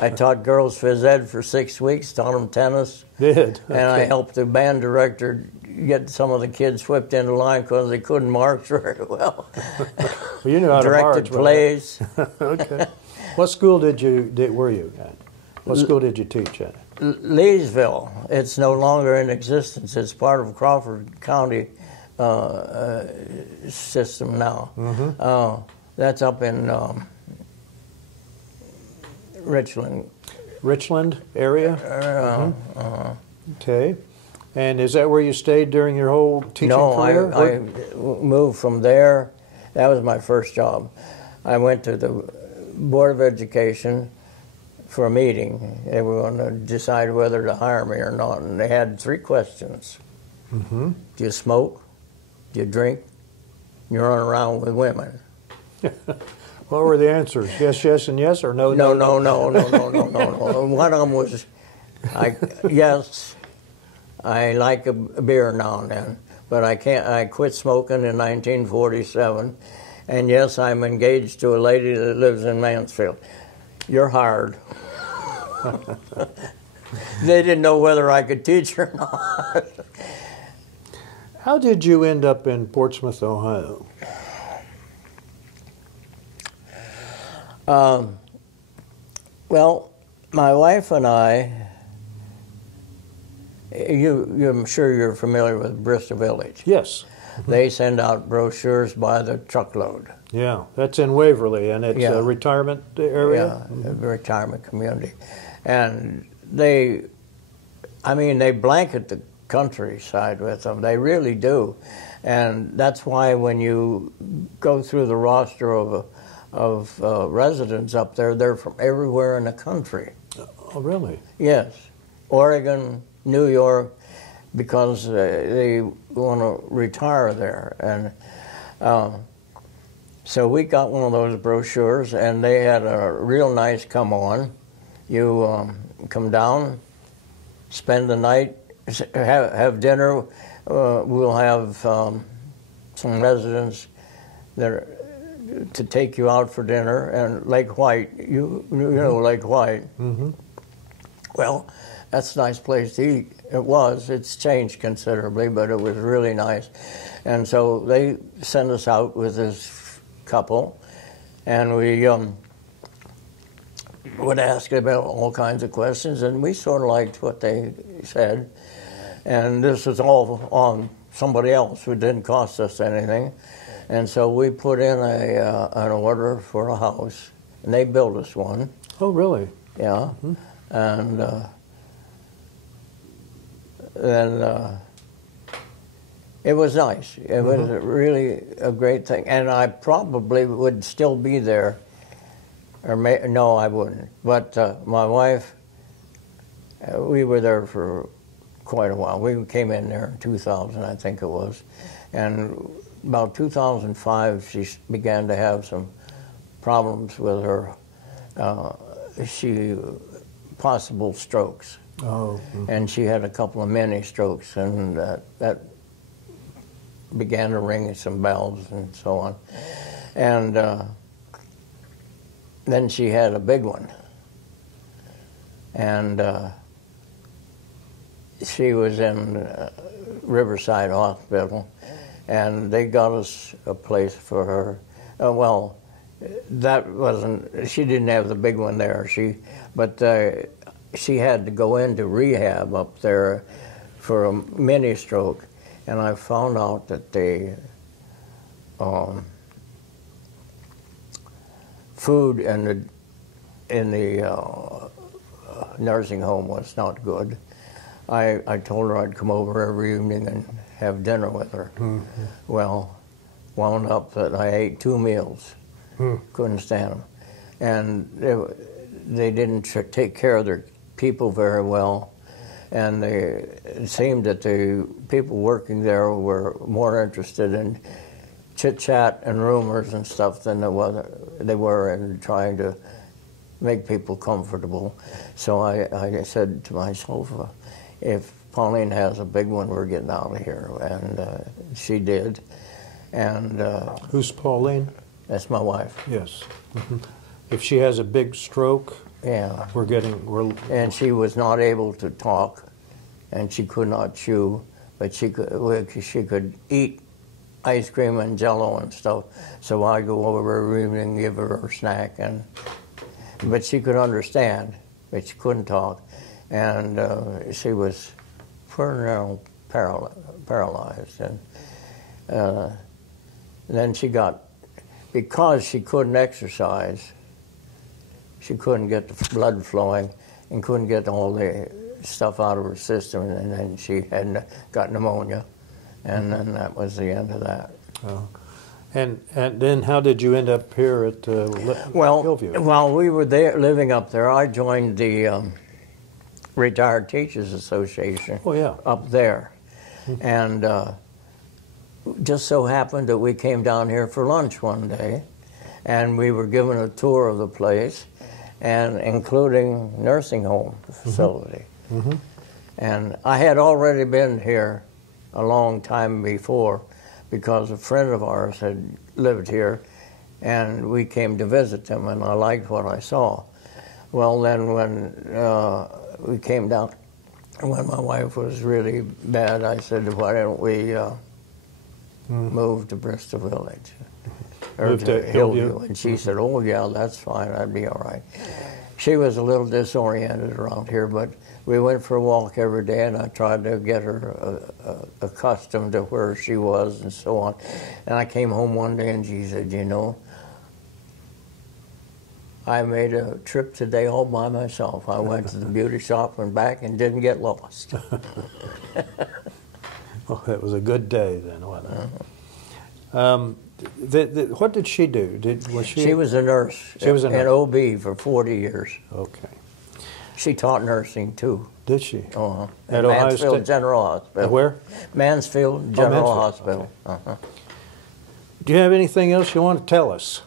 I taught girls phys ed for 6 weeks, taught them tennis. Did? Okay. And I helped the band director get some of the kids whipped into line because they couldn't march very well. Well, you knew how to march. Directed plays. Okay. What school were you at? What school did you teach at? Leesville. It's no longer in existence. It's part of Crawford County system now. That's up in Richland. Richland area? Okay. And is that where you stayed during your whole teaching career? No, I moved from there. That was my first job. I went to the Board of Education for a meeting. They were going to decide whether to hire me or not, and they had 3 questions. Do you smoke? Do you drink? You run around with women. What were the answers? Yes, yes, and yes, or no, no? No. No. One of them was, yes, I like a beer now and then, but I quit smoking in 1947, and yes, I'm engaged to a lady that lives in Mansfield. You're hired. They didn't know whether I could teach or not. How did you end up in Portsmouth, Ohio? Well, my wife and I, I'm sure you're familiar with Bristol Village. Yes. They send out brochures by the truckload. Yeah, that's in Waverly, and it's a retirement area? Yeah, a retirement community. And they blanket the countryside with them. They really do. And that's why when you go through the roster of residents up there, they're from everywhere in the country. Oh, really? Yes. Oregon, New York, because they want to retire there. And so we got one of those brochures, and they had a real nice come-on. You come down, spend the night, have dinner. We'll have some residents that are to take you out for dinner, and Lake White, you know Lake White. Well, that's a nice place to eat. It was. It's changed considerably, but it was really nice. And so they sent us out with this couple, and we would ask about all kinds of questions, and we sort of liked what they said. And this was all on somebody else. It didn't cost us anything. And so we put in an order for a house, and they built us one. Oh, really? Yeah. Mm-hmm. And then it was nice. It was really a great thing. And I probably would still be there. No, I wouldn't. But my wife, we were there for quite a while. We came in there in 2000, I think it was. And about 2005, she began to have some problems with her, possible strokes. Oh. And she had a couple of mini strokes, and that began to ring some bells and so on. And then she had a big one. And she was in Riverside Hospital, and they got us a place for her. Well, that wasn't, she didn't have the big one there, but she had to go into rehab up there for a mini stroke, and I found out that the food in the nursing home was not good. I told her I'd come over every evening and have dinner with her. Mm-hmm. Well, wound up that I ate 2 meals. Couldn't stand them. And they didn't take care of their people very well. And it seemed that the people working there were more interested in chit-chat and rumors and stuff than they were in trying to make people comfortable. So I said to myself, if Pauline has a big one, we're getting out of here. And she did. And who's Pauline? That's my wife. Yes. Mm-hmm. If she has a big stroke, yeah, and she was not able to talk, and she could not chew, but she could eat ice cream and Jello and stuff. So I go over every evening and give her a snack, but she could understand, but she couldn't talk, and she was paralyzed, and then she got, because she couldn't exercise, she couldn't get the blood flowing and couldn't get all the stuff out of her system, and then she had got pneumonia, and then that was the end of that. Oh. And then how did you end up here at Hillview? While we were there, living up there, I joined the Retired Teachers Association. Oh, yeah. Up there. And just so happened that we came down here for lunch one day, and we were given a tour of the place, and including nursing home facility. Mm-hmm. And I had already been here a long time before, because a friend of ours had lived here, and we came to visit them, and I liked what I saw. Well, then when we came down, when my wife was really bad, I said, why don't we move to Bristol Village, or to Hillview? And she said, oh yeah, that's fine, I'd be all right. She was a little disoriented around here, but we went for a walk every day, and I tried to get her accustomed to where she was and so on. And I came home one day, and she said, you know, I made a trip today all by myself. I went to the beauty shop and back and didn't get lost. Well, it was a good day then, wasn't it? What did she do? She was a nurse. She was a nurse. At OB for 40 years. Okay. She taught nursing too. Did she? Uh-huh. At Ohio Mansfield State? General Hospital. Where? Mansfield General Mansfield. Hospital. Okay. Uh-huh. Do you have anything else you want to tell us?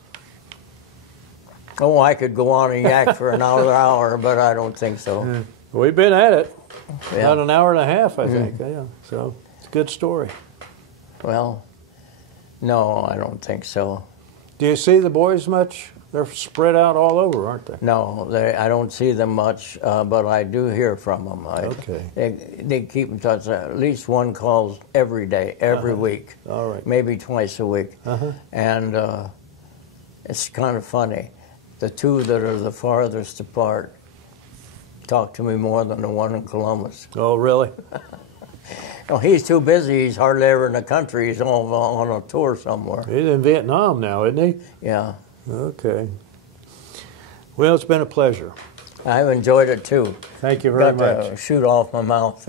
Oh, I could go on and yak for another hour, but I don't think so. We've been at it. Yeah. About an hour and a half, I think. Yeah. So it's a good story. Well, no, I don't think so. Do you see the boys much? They're spread out all over, aren't they? No, I don't see them much, but I do hear from them. Okay. They keep in touch. At least one calls every day, every week. All right. Maybe twice a week. And it's kind of funny. The two that are the farthest apart talk to me more than the one in Columbus. Oh, really? Oh, he's too busy. He's hardly ever in the country. He's all on a tour somewhere. He's in Vietnam now, isn't he? Yeah. Okay. Well, it's been a pleasure. I've enjoyed it too. Thank you very Got much. to shoot off my mouth.